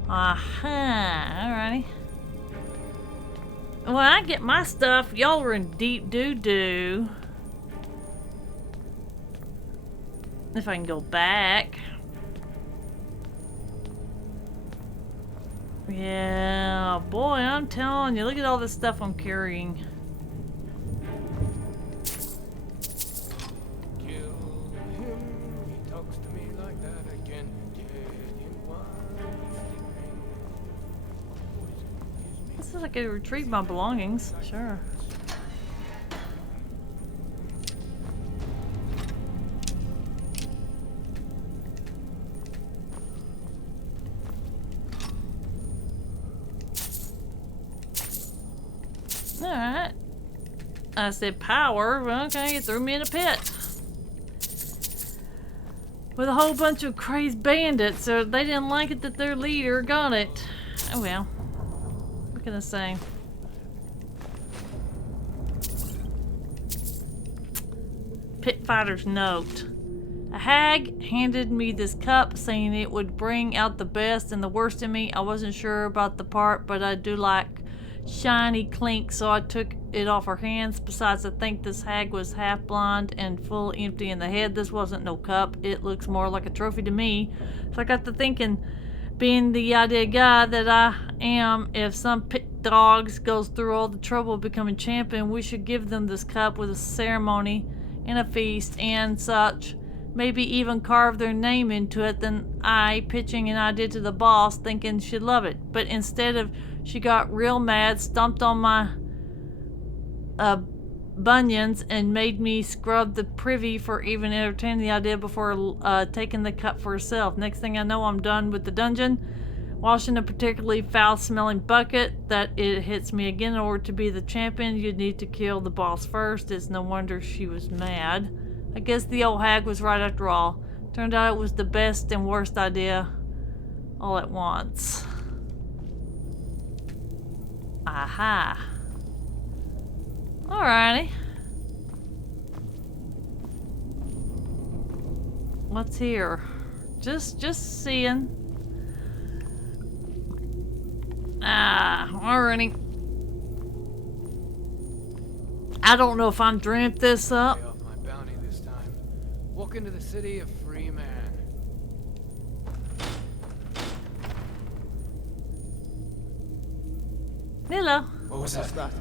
Aha, alrighty. When I get my stuff, y'all are in deep doo-doo. If I can go back. Yeah, boy, I'm telling you, look at all this stuff I'm carrying. This is like I retrieve my belongings, sure. Alright. I said power, well, okay, it threw me in a pit. With a whole bunch of crazy bandits, so they didn't like it that their leader got it. Oh well. What can I say? Pit fighter's note. A hag handed me this cup saying it would bring out the best and the worst in me. I wasn't sure about the part, but I do like shiny clink, so I took it off her hands. Besides, I think this hag was half blind and full empty in the head. This wasn't no cup. It looks more like a trophy to me. So I got to thinking, being the idea guy that I am, if some pit dogs goes through all the trouble of becoming champion, we should give them this cup with a ceremony and a feast and such. Maybe even carve their name into it. Then I, pitching an idea to the boss, thinking she'd love it. But instead of, she got real mad, stomped on my bunions, and made me scrub the privy for even entertaining the idea before taking the cup for herself. Next thing I know, I'm done with the dungeon, washing a particularly foul-smelling bucket. That it hits me again. In order to be the champion, you need to kill the boss first. It's no wonder she was mad. I guess the old hag was right after all. Turned out it was the best and worst idea all at once. Aha. Alrighty. What's here? Just seeing. Alrighty. I don't know if I'm dreamt this up. Pay off my bounty this time. Walk into the city a free man. Hello. What was that?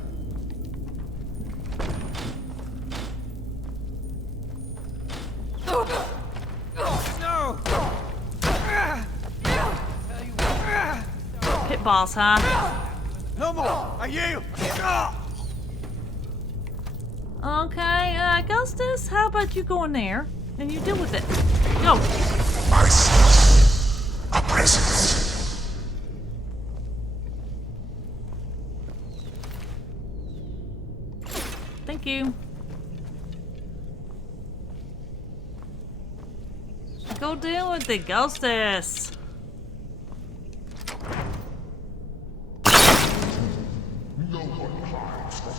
No! Pit boss, huh? No more! I yield! Okay, Ghostus, how about you go in there and you deal with it? Go. I sense a presence. Thank you. Go deal with it, Ghostus. No one hides from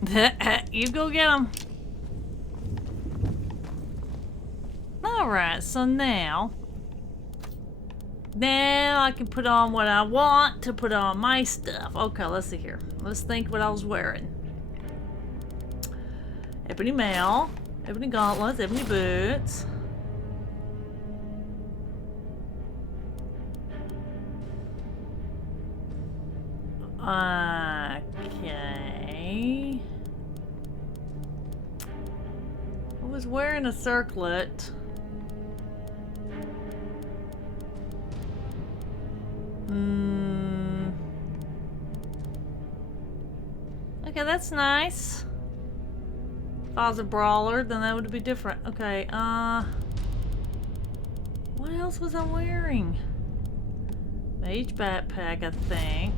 the dead. You go get him. Alright, so now I can put on what I want to put on my stuff. Okay, let's see here. Let's think what I was wearing. Ebony mail, ebony gauntlets, ebony boots. Okay. I was wearing a circlet. Okay, that's nice. If I was a brawler, then that would be different. Okay, what else was I wearing? Mage backpack, I think.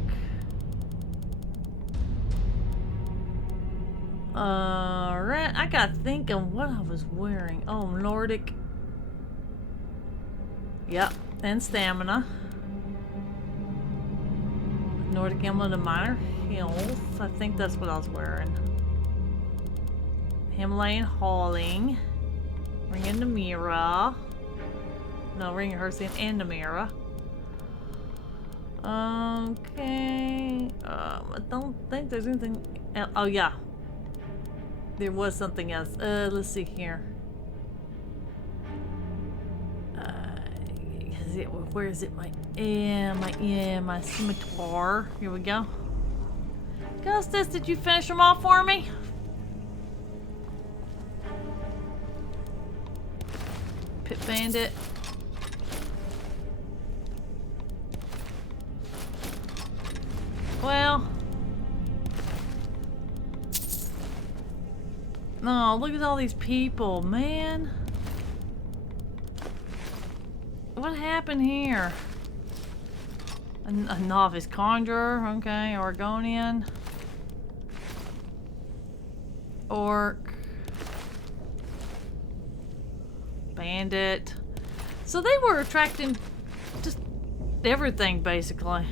Alright, I gotta think of what I was wearing. Oh, Nordic. Yep, and stamina. Nordic Emblem and Minor Hills. I think that's what I was wearing. Himalayan Hauling. Ring in the mirror. No, Ring of Hersey and the mirror. Okay. I don't think there's anything else. Oh, yeah. There was something else. Let's see here. Where is it? My scimitar. Here we go. Gustus, did you finish them all for me? Pit Bandit. Well. No, look at all these people, man. What happened here? A novice conjurer, okay, Oregonian. Orc. Bandit. So they were attracting just everything, basically.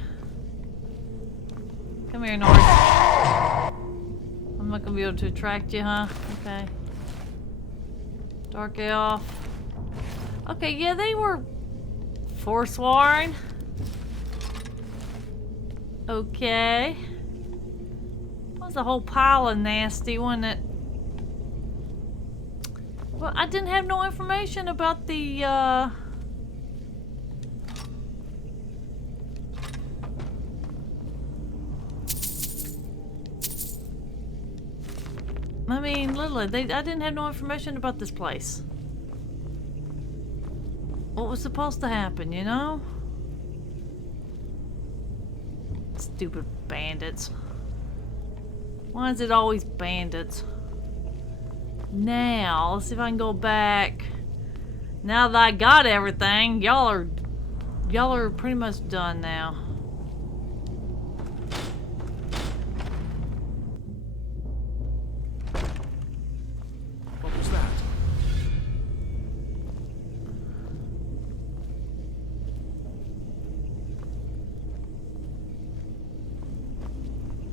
Come here, North. I'm not gonna be able to attract you, huh? Okay. Dark Elf. Okay, yeah, they were Forsworn. Okay. Was a whole pile of nasty, wasn't it? Well, I didn't have no information about the, I mean, literally, I didn't have no information about this place. What was supposed to happen, you know? Stupid bandits. Why is it always bandits? Now, let's see if I can go back. Now that I got everything, y'all are pretty much done now. What was that?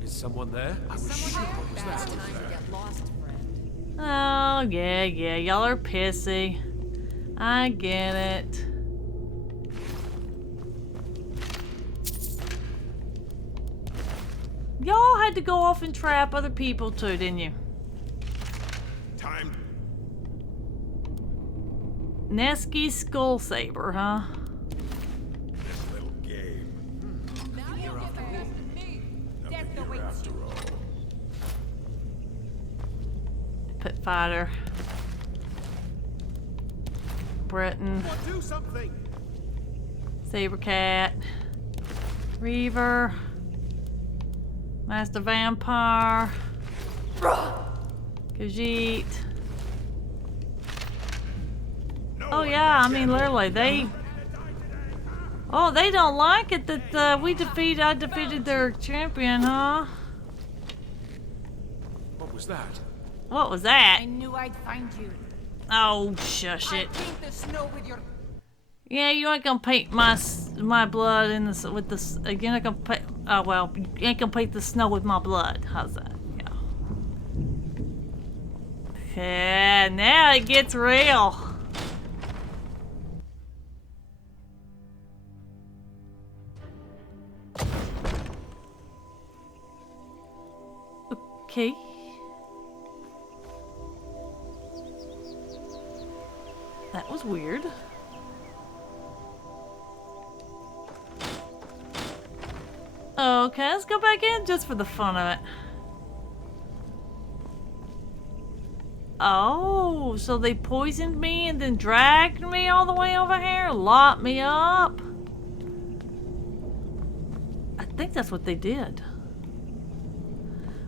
Is someone there? I was sure. What was that? Time to get lost, friend. Oh, yeah, y'all are pissy. I get it. Y'all had to go off and trap other people too, didn't you? Time. Nesky Skull Saber, huh? This little game. Now you'll get the best of me. Death awaits you. After all. Pit Fighter. Breton. Do something. Sabercat. Reaver. Master Vampire. Khajiit. Oh yeah, I mean literally they don't like it that I defeated their champion, huh? What was that? What was that? I knew I'd find you. Oh, shush I'll it. paint the snow with your. Yeah, you ain't gonna paint my blood in this with this. You're not gonna paint. Oh well, you ain't gonna paint the snow with my blood. How's that? Yeah. Yeah. Now it gets real. Okay. That was weird. Okay, let's go back in just for the fun of it. Oh, so they poisoned me and then dragged me all the way over here? Locked me up? I think that's what they did.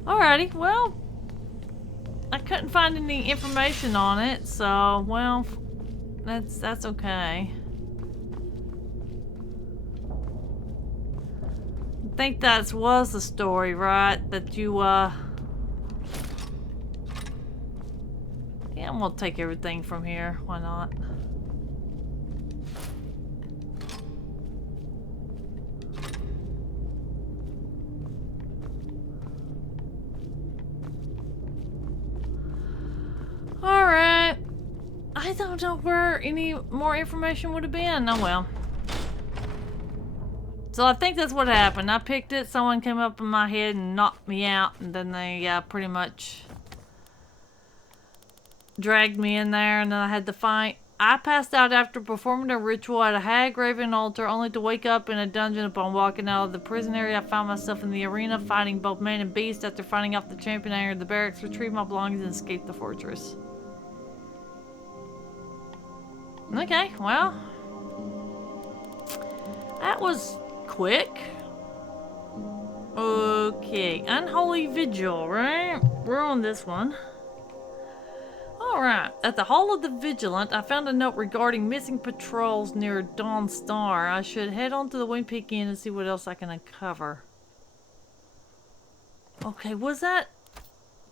Alrighty, well, I couldn't find any information on it, so, well, that's okay. I think that was the story, right? That you, yeah, I'm gonna take everything from here. Why not? I don't know where any more information would have been. Oh well. So I think that's what happened. I picked it, someone came up in my head and knocked me out, and then they pretty much dragged me in there, and then I had to fight. I passed out after performing a ritual at a hag-raven altar, only to wake up in a dungeon upon walking out of the prison area. I found myself in the arena, fighting both man and beast. After fighting off the champion, I entered the barracks, retrieved my belongings, and escaped the fortress. Okay, well. That was quick. Okay, Unholy Vigil, right? We're on this one. Alright, at the Hall of the Vigilant, I found a note regarding missing patrols near Dawn Star. I should head on to the Wing Peak Inn and see what else I can uncover. Okay, was that...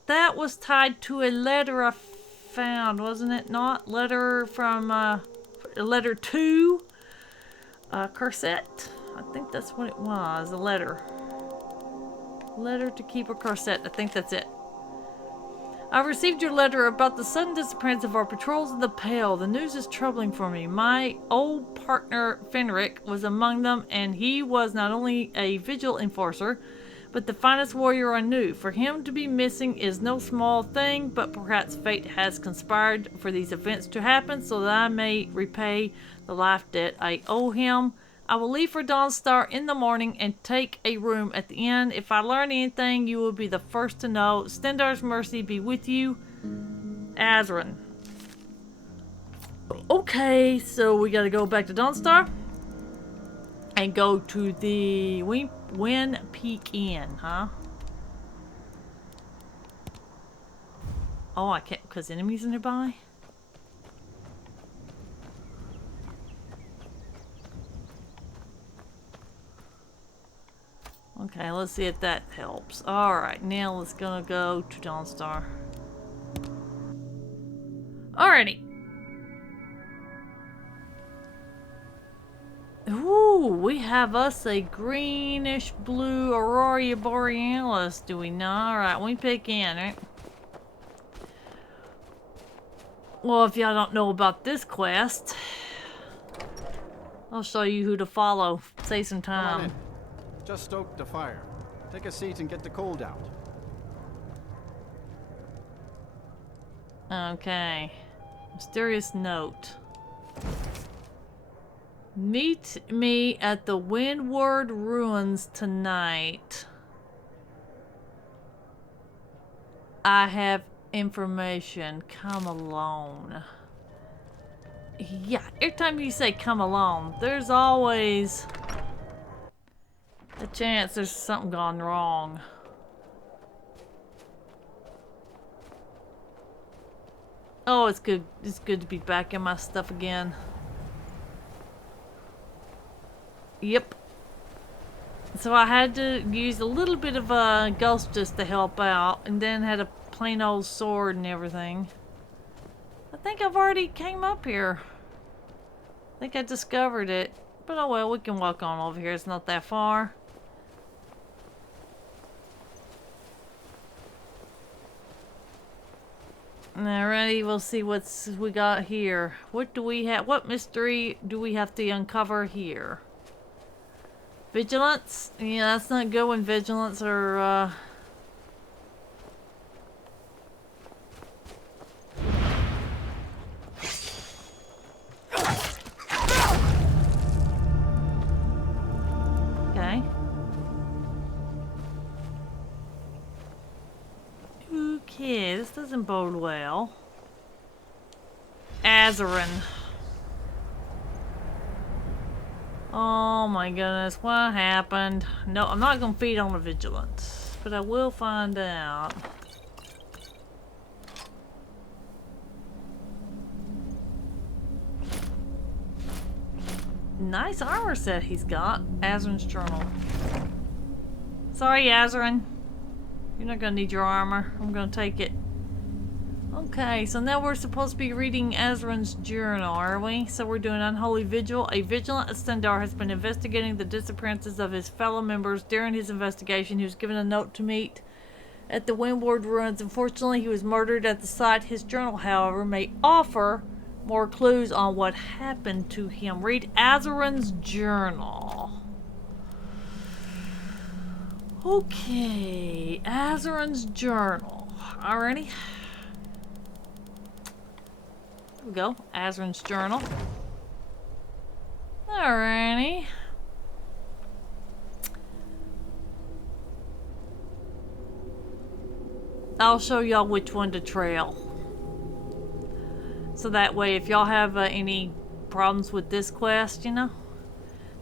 That was tied to a letter I found, wasn't it not? Letter from, letter to... Corset? I think that's what it was, a letter. Letter to Keeper Corset, I think that's it. I received your letter about the sudden disappearance of our patrols in the Pale. The news is troubling for me. My old partner, Fenric, was among them, and he was not only a vigil enforcer, but the finest warrior I knew. For him to be missing is no small thing, but perhaps fate has conspired for these events to happen so that I may repay the life debt I owe him. I will leave for Dawnstar in the morning and take a room at the inn. If I learn anything, you will be the first to know. Stendar's mercy be with you, Azran. Okay, so we gotta go back to Dawnstar and go to the Wing Peak Inn, huh? Oh, I can't because enemies are nearby. Okay, let's see if that helps. Alright, now let's gonna go to Dawnstar. Alrighty. Ooh, we have us a greenish blue Aurora Borealis, do we not? Alright, we pick in, right? Well, if y'all don't know about this quest, I'll show you who to follow. Save some time. Just stoked the fire. Take a seat and get the cold out. Okay. Mysterious note. Meet me at the Windward Ruins tonight. I have information. Come alone. Yeah, every time you say come alone, there's always a chance there's something gone wrong. Oh, it's good. It's good to be back in my stuff again. Yep. So I had to use a little bit of a ghost just to help out, and then had a plain old sword and everything. I think I've already came up here. I think I discovered it. But oh well, we can walk on over here. It's not that far. Alrighty, we'll see what's we got here. What do we have? What mystery do we have to uncover here? Vigilance? Yeah, that's not good when vigilance or okay. Okay, this doesn't bode well. Azarin. Oh my goodness, what happened? No, I'm not gonna feed on the vigilance, but I will find out. Nice armor set he's got. Azarin's journal. Sorry, Azarin. You're not gonna need your armor. I'm gonna take it. Okay, so now we're supposed to be reading Azarin's journal, are we? So we're doing Unholy Vigil. A vigilant at Stendar has been investigating the disappearances of his fellow members. During his investigation, he was given a note to meet at the Windward Ruins. Unfortunately, he was murdered at the site. His journal, however, may offer more clues on what happened to him. Read Azarin's journal. Okay, Azarin's journal. Alrighty. There we go. Azarin's journal. Alrighty. I'll show y'all which one to trail. So that way, if y'all have any problems with this quest, you know.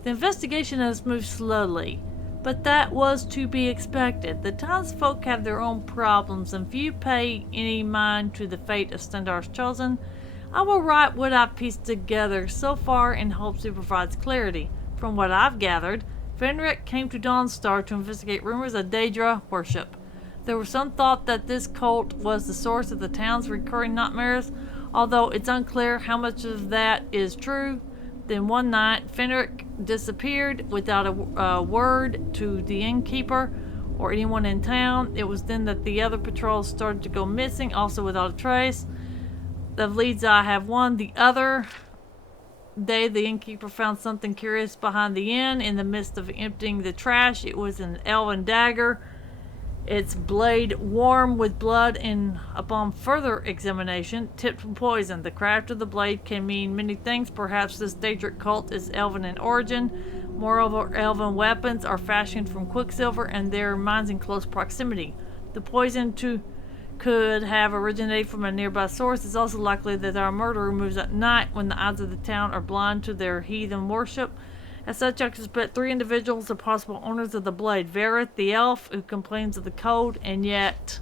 The investigation has moved slowly, but that was to be expected. The townsfolk have their own problems, and few pay any mind to the fate of Stendar's chosen. I will write what I've pieced together so far in hopes it provides clarity. From what I've gathered, Fenric came to Dawnstar to investigate rumors of Daedra worship. There was some thought that this cult was the source of the town's recurring nightmares, although it's unclear how much of that is true. Then one night, Fenric disappeared without a word to the innkeeper or anyone in town. It was then that the other patrols started to go missing, also without a trace. The leads I have won. The other day, the innkeeper found something curious behind the inn. In the midst of emptying the trash, it was an elven dagger, its blade warm with blood, and upon further examination, tipped with poison. The craft of the blade can mean many things. Perhaps this Daedric cult is elven in origin. Moreover, elven weapons are fashioned from quicksilver, and their mines in close proximity. The poison could have originated from a nearby source. It's also likely that our murderer moves at night when the eyes of the town are blind to their heathen worship. As such, I suspect 3 individuals are possible owners of the blade. Vareth, the elf, who complains of the cold and yet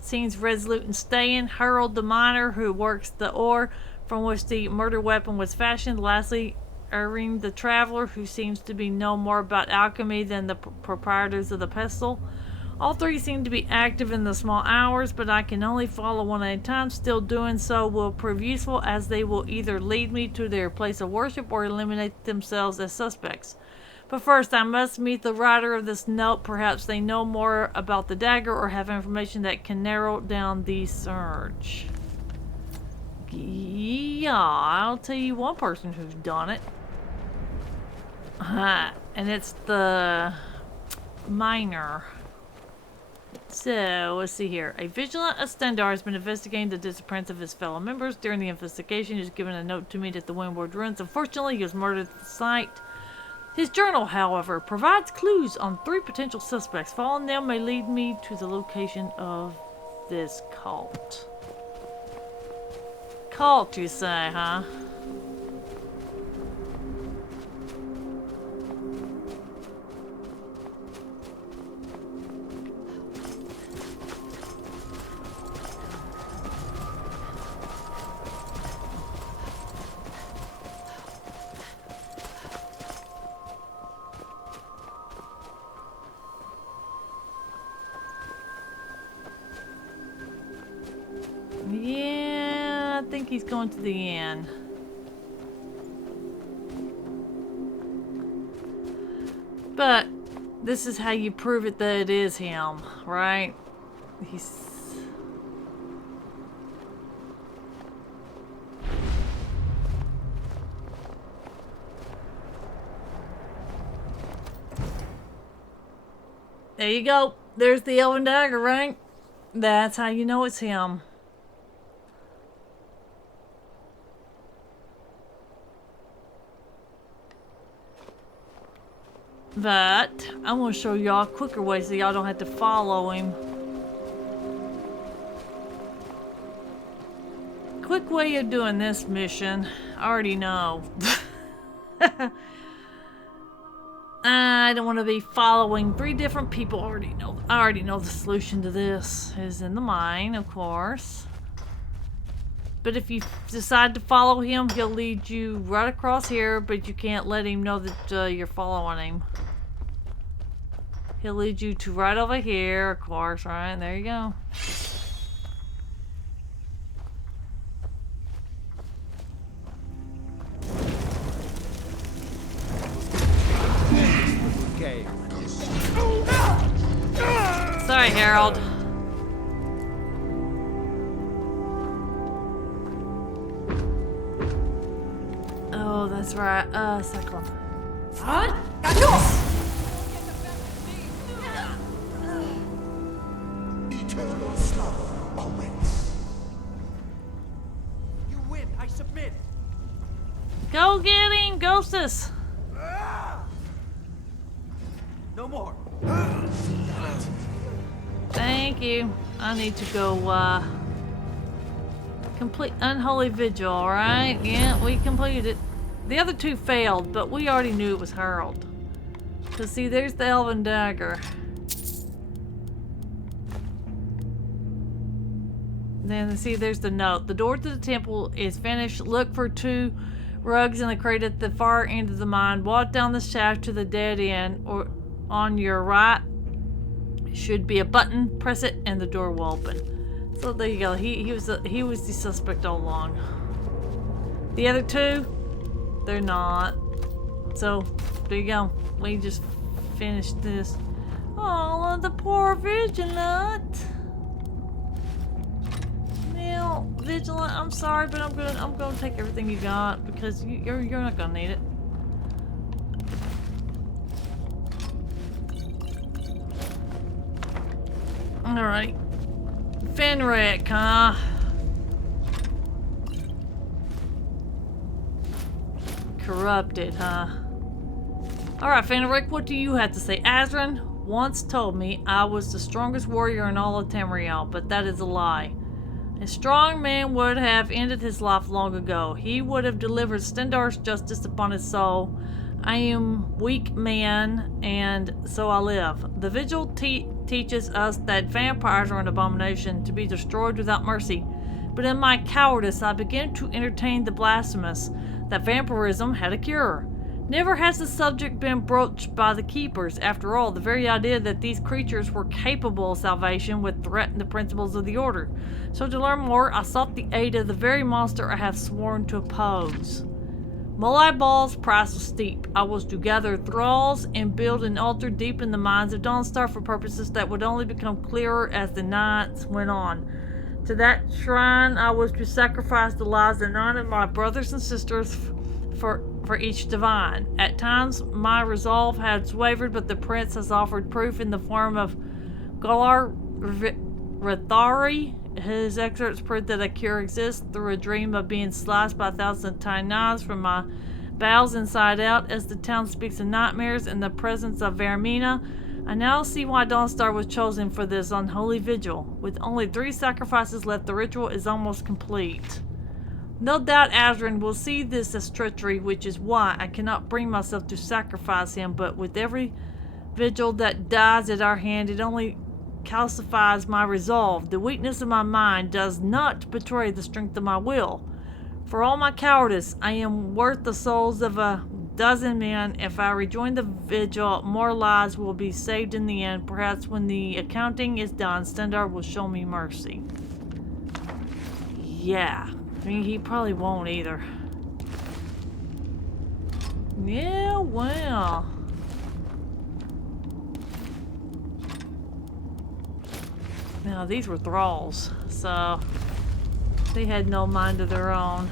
seems resolute in staying. Harold, the miner, who works the ore from which the murder weapon was fashioned. Lastly, Irene, the traveler, who seems to be no more about alchemy than the proprietors of the pestle. All 3 seem to be active in the small hours, but I can only follow one at a time. Still, doing so will prove useful, as they will either lead me to their place of worship or eliminate themselves as suspects. But first, I must meet the writer of this note. Perhaps they know more about the dagger or have information that can narrow down the search. Yeah, I'll tell you one person who's done it. And it's the miner. So, let's see here. A vigilant of Stendar has been investigating the disappearance of his fellow members. During the investigation, he was given a note to meet at the Windward Ruins. Unfortunately, he was murdered at the site. His journal, however, provides clues on 3 potential suspects. Following them may lead me to the location of this cult. Cult, you say, huh? Yeah, I think he's going to the inn. But this is how you prove it that it is him, right? He's... There you go. There's the elven dagger, right? That's how you know it's him. But I'm going to show y'all a quicker way so y'all don't have to follow him. Quick way of doing this mission. I already know. I don't want to be following 3 different people. I already know the solution to this is in the mine, of course. But if you decide to follow him, he'll lead you right across here, but you can't let him know that you're following him. He'll lead you to right over here, of course, right? There you go. Okay. Sorry, Harold. That's right. Cyclone. Eternal slaughter awaits. You win. I submit. Go get him, Ghostus. No more. Thank you. I need to go, complete Unholy Vigil, alright? Yeah, we completed it. The other two failed, but we already knew it was Harold. Cause see, there's the Elven Dagger. Then see, there's the note. The door to the temple is finished. Look for 2 rugs in the crate at the far end of the mine. Walk down the shaft to the dead end, or on your right should be a button. Press it, and the door will open. So there you go. He was the suspect all along. The other 2, they're not. So there you go. We just finished this. Oh, the poor Vigilant. Now, Vigilant, I'm sorry, but I'm gonna take everything you got because you're not gonna need it. All right, Fenric, huh? Corrupted, huh? All right, Fenric, what do you have to say? Azran once told me I was the strongest warrior in all of Tamriel, but that is a lie. A strong man would have ended his life long ago. He would have delivered Stendar's justice upon his soul. I am weak man, and so I live. The Vigil teaches us that vampires are an abomination to be destroyed without mercy. But in my cowardice, I began to entertain the blasphemous that vampirism had a cure. Never has the subject been broached by the keepers. After all, the very idea that these creatures were capable of salvation would threaten the principles of the order. So to learn more, I sought the aid of the very monster I have sworn to oppose. Moলাই Ball's price was steep. I was to gather thralls and build an altar deep in the mines of Dawnstar for purposes that would only become clearer as the nights went on. To that shrine, I was to sacrifice the lives of 9 of my brothers and sisters for each divine. At times, my resolve has wavered, but the prince has offered proof in the form of Galar Rathari. His excerpts prove that a cure exists through a dream of being sliced by 1,000 tiny knives from my bowels inside out. As the town speaks of nightmares in the presence of Vermina, I now see why Dawnstar was chosen for this unholy vigil. With only 3 sacrifices left, the ritual is almost complete. No doubt Azran will see this as treachery, which is why I cannot bring myself to sacrifice him, but with every vigil that dies at our hand, it only calcifies my resolve. The weakness of my mind does not betray the strength of my will. For all my cowardice, I am worth the souls of a dozen men. If I rejoin the vigil, more lives will be saved in the end. Perhaps when the accounting is done, Stendar will show me mercy. Yeah. I mean, he probably won't either. Yeah, well. Now, these were thralls, so they had no mind of their own.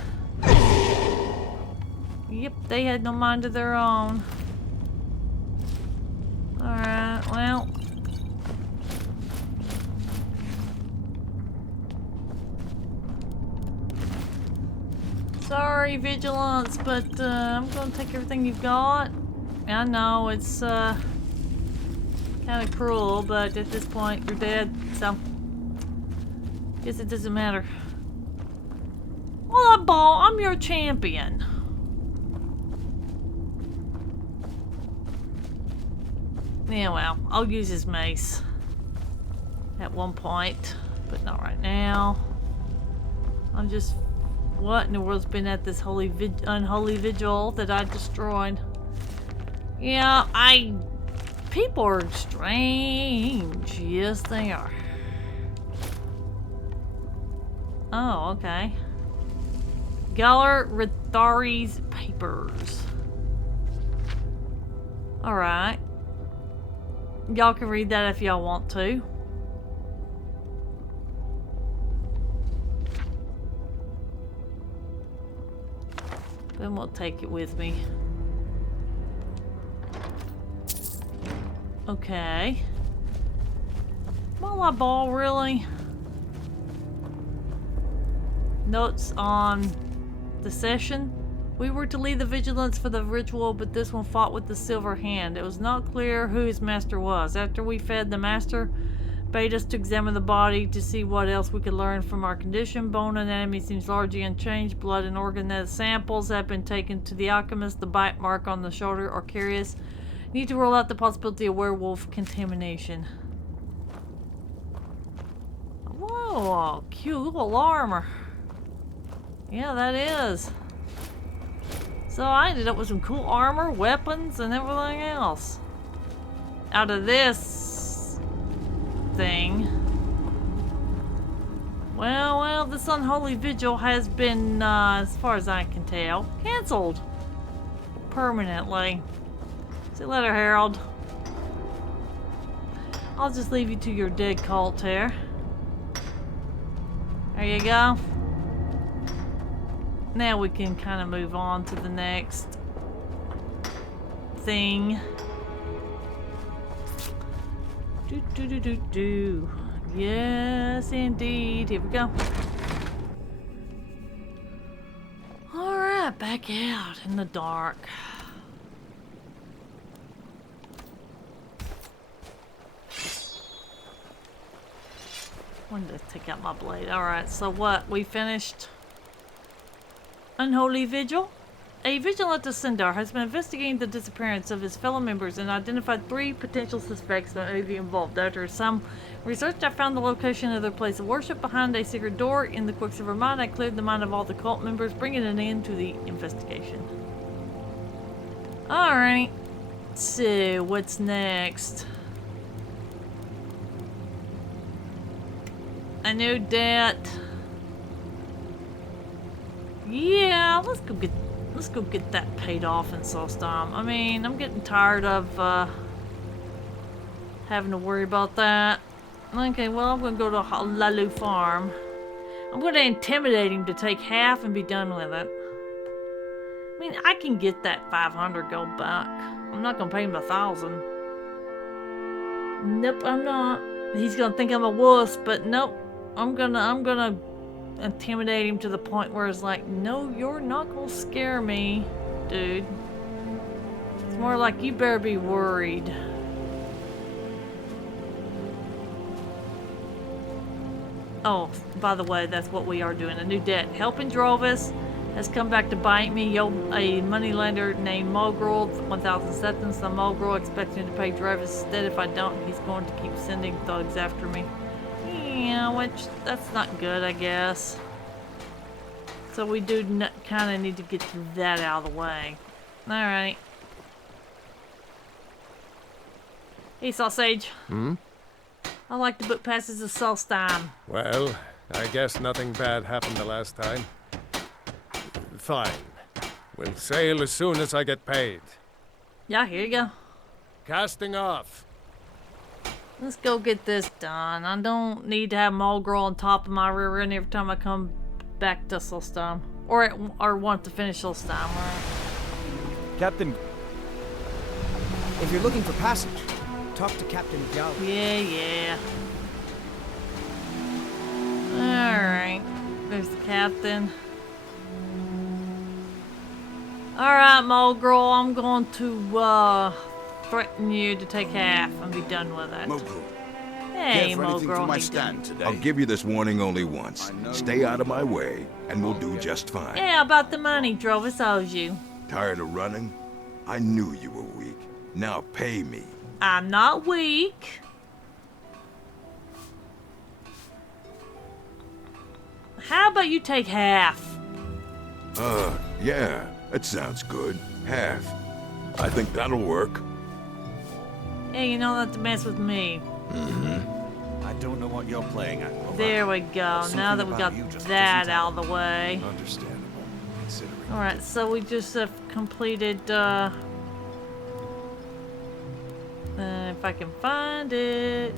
Yep, they had no mind of their own. Alright, well. Sorry, Vigilance, but I'm gonna take everything you've got. I know it's kind of cruel, but at this point you're dead, so guess it doesn't matter. Well, Ball, I'm your champion. Yeah, well, I'll use his mace at one point, but not right now. I'm just... What in the world's been at this unholy vigil that I destroyed? Yeah, people are strange. Yes, they are. Oh, okay. Galar Rathari's papers. Alright. Y'all can read that if y'all want to. Then we'll take it with me. Okay. Well, ball, really? Notes on the session. We were to lead the vigilance for the ritual, but this one fought with the silver hand. It was not clear who his master was. After we fed the master, bade us to examine the body to see what else we could learn from our condition. Bone anatomy seems largely unchanged. Blood and organ samples have been taken to the alchemist. The bite mark on the shoulder are curious. Need to rule out the possibility of werewolf contamination. Whoa, cute little armor. Yeah, that is. So I ended up with some cool armor, weapons, and everything else. Out of this thing. Well, this unholy vigil has been, as far as I can tell, cancelled. Permanently. See you later, Harold. I'll just leave you to your dead cult here. There you go. Now we can kind of move on to the next thing. Do. Yes, indeed. Here we go. Alright, back out in the dark. Wanted to take out my blade. Alright, so what? We finished Unholy Vigil? A vigilant ascender has been investigating the disappearance of his fellow members and identified 3 potential suspects that may be involved. After some research, I found the location of their place of worship behind a secret door in the Quicksilver Mine. I cleared the mind of all the cult members, bringing an end to the investigation. Alright. So, what's next? I know that. Yeah, let's go get that paid off in Solstheim. I mean, I'm getting tired of having to worry about that. Okay, well, I'm gonna go to Lalu Farm. I'm gonna intimidate him to take half and be done with it. I mean, I can get that 500 gold back. I'm not gonna pay him 1,000. Nope, I'm not. He's gonna think I'm a wuss, but nope. I'm gonna intimidate him to the point where it's like, no, you're not gonna scare me, dude. It's more like, you better be worried. Oh, by the way, that's what we are doing. A new debt. Helping Drovis has come back to bite me. A moneylender named Mogrel, 1,000 seconds. The Mogrel expects me to pay Drovis instead. If I don't, he's going to keep sending thugs after me. Yeah, which, that's not good, I guess. So we do kind of need to get that out of the way. Alright. Hey, Sausage. I like to book passes to Solstheim. Well, I guess nothing bad happened the last time. Fine. We'll sail as soon as I get paid. Yeah, here you go. Casting off. Let's go get this done. I don't need to have Mulgirl on top of my rear end every time I come back to Solstheim. Or want to finish Solstheim, right? Captain, if you're looking for passage, talk to Captain Gao. Yeah. Alright. There's the captain. Alright, Mulgirl, I'm going to threaten you to take half and be done with it. Mogul. Hey, Care for anything Mogul. from my stand today? I'll give you this warning only once. Stay out of my way, and we'll do just fine. Yeah, about the money Drovis owes you. Tired of running? I knew you were weak. Now pay me. I'm not weak. How about you take half? Yeah, that sounds good. Half. I think that'll work. Yeah, you know not to mess with me. I don't know what you're playing at. Mama. There we go. Now that we got that out of the way. Understandable, considering. Alright, so we just have completed, if I can find it.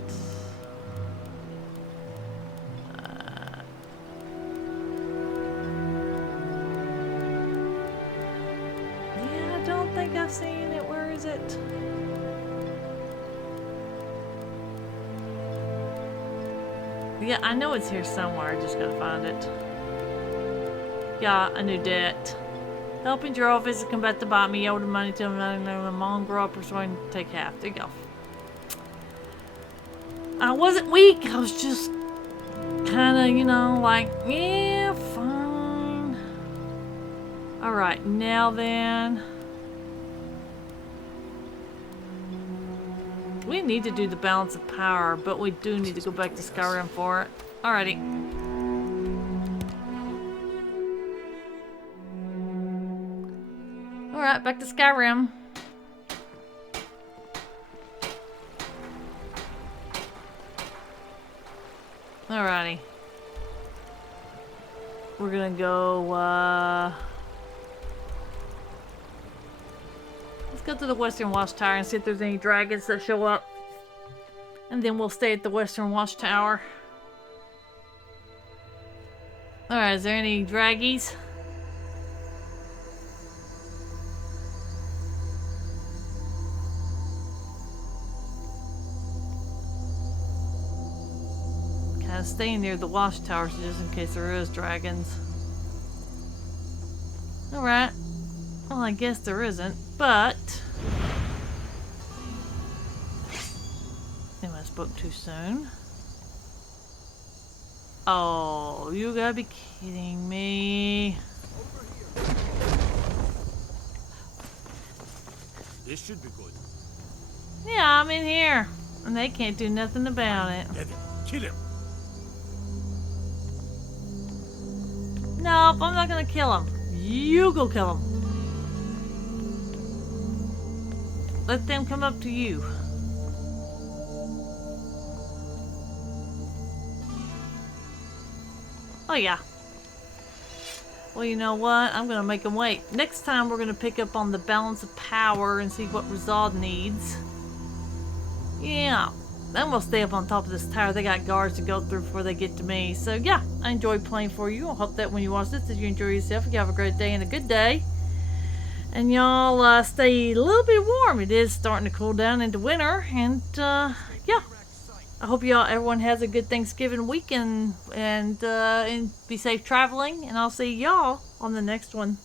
I seeing it? Where is it? Yeah, I know it's here somewhere. I just gotta find it. Yeah, a new debt. Helping your office come back to buy me. You owe the money to them. My mom grew up persuading to take half. There you go. I wasn't weak. I was just kind of, you know, like, yeah, fine. Alright, now then. We need to do the balance of power, but we do need to go back to Skyrim for it. Alrighty. Alright, back to Skyrim. Alrighty. We're gonna go, let's go to the Western Watchtower and see if there's any dragons that show up. And then we'll stay at the Western Watchtower. Alright, is there any draggies? Kind of staying near the watchtower just in case there is dragons. Alright. Well, I guess there isn't, but... I think I spoke too soon. Oh, you gotta be kidding me. This should be good. Yeah, I'm in here. And they can't do nothing about it. Get him. Kill him. Nope, I'm not gonna kill him. You go kill him. Let them come up to you. Oh yeah. Well, you know what? I'm gonna make them wait. Next time we're gonna pick up on the balance of power and see what Rizal needs. Yeah. Then we'll stay up on top of this tower. They got guards to go through before they get to me. So yeah, I enjoyed playing for you. I hope that when you watch this, that you enjoy yourself. You have a great day and a good day. And y'all stay a little bit warm. It is starting to cool down into winter. And yeah, I hope everyone has a good Thanksgiving weekend and be safe traveling. And I'll see y'all on the next one.